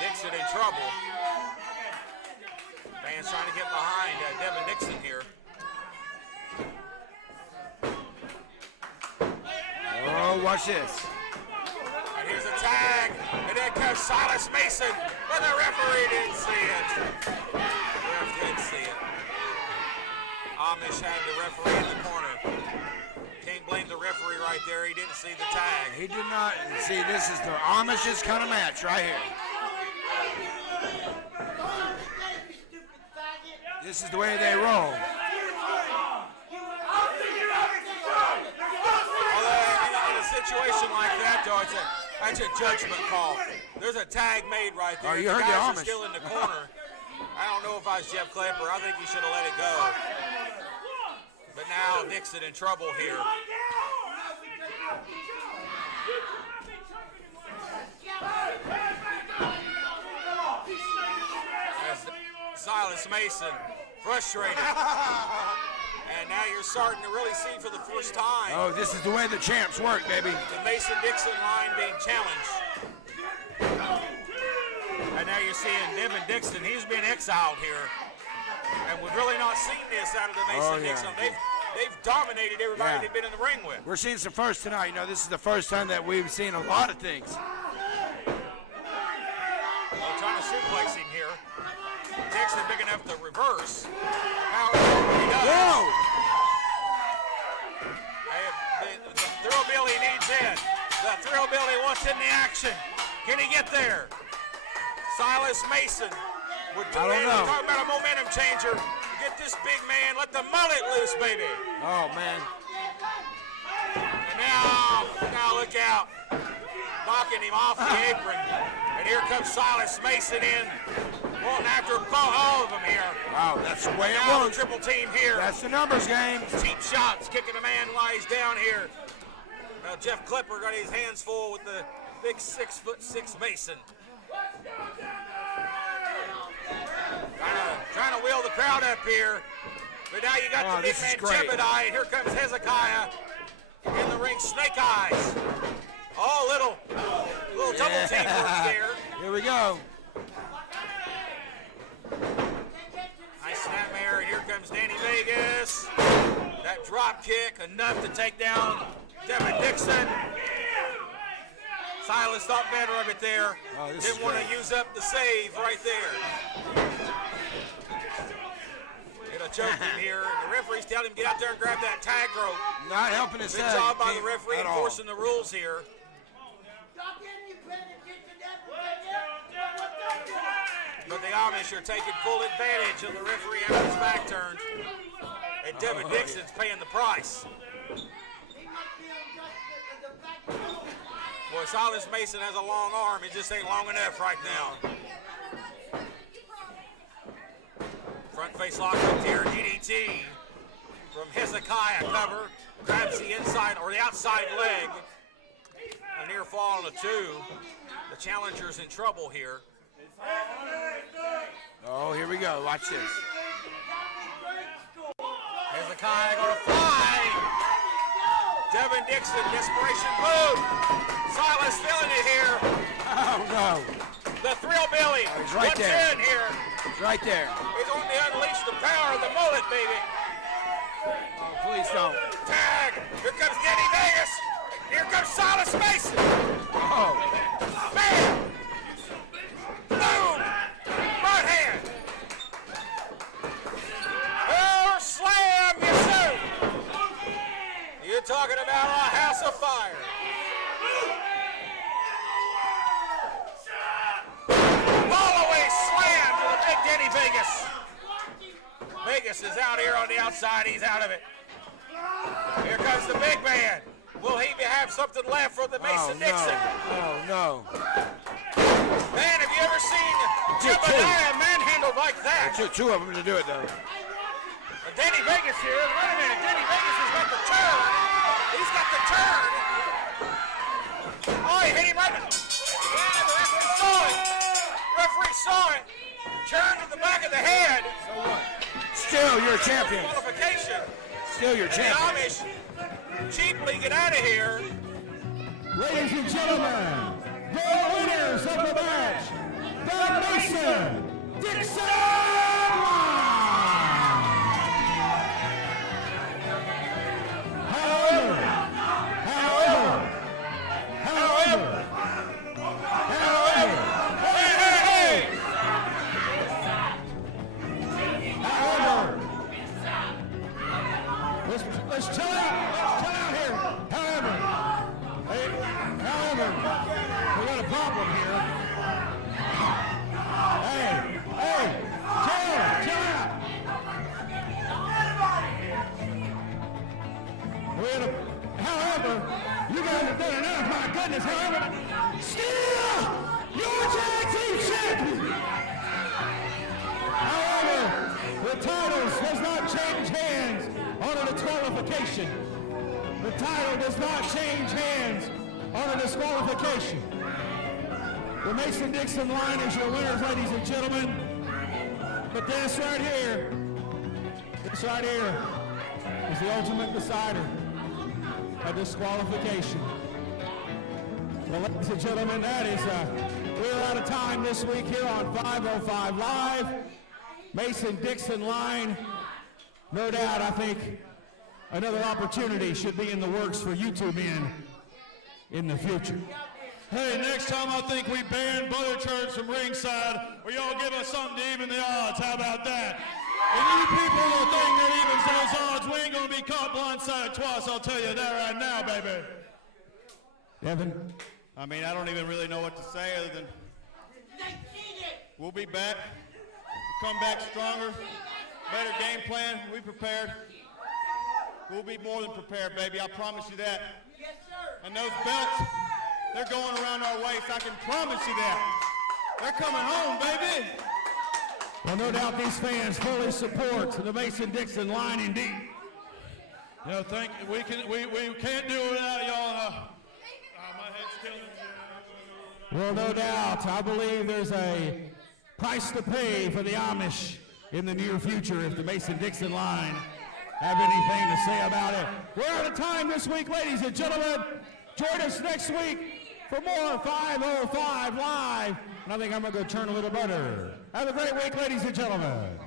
Dixon in trouble. Fans trying to get behind Devin Dixon here. Oh, watch this. And here's a tag. And then comes Silas Mason. But the referee didn't see it. The ref didn't see it. Amish had the referee in the corner. Can't blame the referee right there. He didn't see the tag. He did not. See, this is the Amish's kind of match right here. This is the way they roll. In a situation like that, though, that's a judgment call. There's a tag made right there. Oh, you heard the guys Amish. are still in the corner. I don't know if I was Jeff Klepper. I think he should have let it go. But now Dixon in trouble here. As Silas Mason frustrated. And now you're starting to really see for the first time. Oh, this is the way the champs work, baby. The Mason-Dixon line being challenged. And now you're seeing Devin Dixon. He's been exiled here. And we've really not seen this out of the Mason-Dixon. Yeah. They've dominated everybody they've been in the ring with. We're seeing some first tonight. You know, this is the first time that we've seen a lot of things. Well, trying to suplex him here. Dixon big enough to reverse. How he does. Whoa! The Thrillbilly needs in. The Thrillbilly wants in the action. Can he get there? Silas Mason would do it. We're talking about a momentum changer. Get this big man. Let the mullet loose, baby. Oh, man. And now look out. Knocking him off the apron. And here comes Silas Mason in. Going after all of them here. Wow, that's the way it now works. The triple team here. That's the numbers game. Cheap shots, kicking a man lies down here. Now Jeff Klepper got his hands full with the big 6'6" Mason. Trying to wheel the crowd up here. But now you got the big man Jebediah, and here comes Hezekiah in the ring, Snake Eyes. Oh, little double team work there. Here we go. Nice snapmare, and here comes Danny Vegas. That drop kick, enough to take down Devin Dixon. Silas thought better of it there. Oh, didn't want to use up the save right there. Gonna choke him here. The referee's telling him to get out there and grab that tag rope. Not helping his Good tag job by the referee at all. enforcing the rules here. But the Amish are taking full advantage of the referee having his back turned. And Devin Dixon's paying the price. Silas Mason has a long arm. It just ain't long enough right now. Front face lock up here. DDT from Hezekiah. Cover. Grabs the inside or the outside leg. A near fall on the 2. The challenger's in trouble here. Oh, here we go. Watch this. Hezekiah gonna fly. Devin Dixon, desperation move. Silas feeling it here. Oh, no. The thrill Billy. Oh, he's right What's there. in here? He's right there. He's going to unleash the power of the mullet, baby. Oh, please don't. Tag. Here comes Denny Vegas. Here comes Silas Mason. Oh. Bam. Boom. Front hand. Oh, slam, yes, sir. You're talking about a house of fire. Fallaway slam to the big Denny Vegas. Vegas is out here on the outside. He's out of it. Here comes the big man. Will he have something left for the Mason Dixon? Oh, no. Man, have you ever seen Jebediah manhandled like that? It took 2 of them to do it, though. Denny Vegas here. Wait a minute. Denny Vegas has got the turn. He's got the turn. Oh, he hit him right. Yeah, the referee saw it. Referee saw it. Turn to the back of the head. So what? Still your champion. Qualification. Still your champion. The Amish cheaply get out of here. Ladies and gentlemen, the winners of the match, the Mason Dixon! Let's chill out here. However, we got a problem here. Chill out. However, you guys have done enough, my goodness. However, still, your tag team champion. However, the titles does not change hands on a disqualification. The title does not change hands on a disqualification. The Mason-Dixon line is your winners, ladies and gentlemen. But this right here is the ultimate decider of disqualification. Well, ladies and gentlemen, that is, we're out of time this week here on 505 Live. Mason-Dixon line. No doubt, I think another opportunity should be in the works for you two men in the future. Hey, next time I think we ban Brother Church from ringside, or y'all give us something to even the odds. How about that? And you people will think that evens those odds. We ain't going to be caught blindsided twice, I'll tell you that right now, baby. Evan? I mean, I don't even really know what to say other than we'll be back. We'll come back stronger. Better game plan. We prepared. We'll be more than prepared, baby. I promise you that. Yes, sir. And those belts, they're going around our waist. I can promise you that. They're coming home, baby. Well, no doubt these fans fully support the Mason-Dixon line indeed. You know, we can't do it without y'all. My head's killing me. Well, no doubt. I believe there's a price to pay for the Amish in the near future if the Mason-Dixon line have anything to say about it. We're out of time this week, ladies and gentlemen. Join us next week for more 505 Live. And I think I'm going to go turn a little butter. Have a great week, ladies and gentlemen.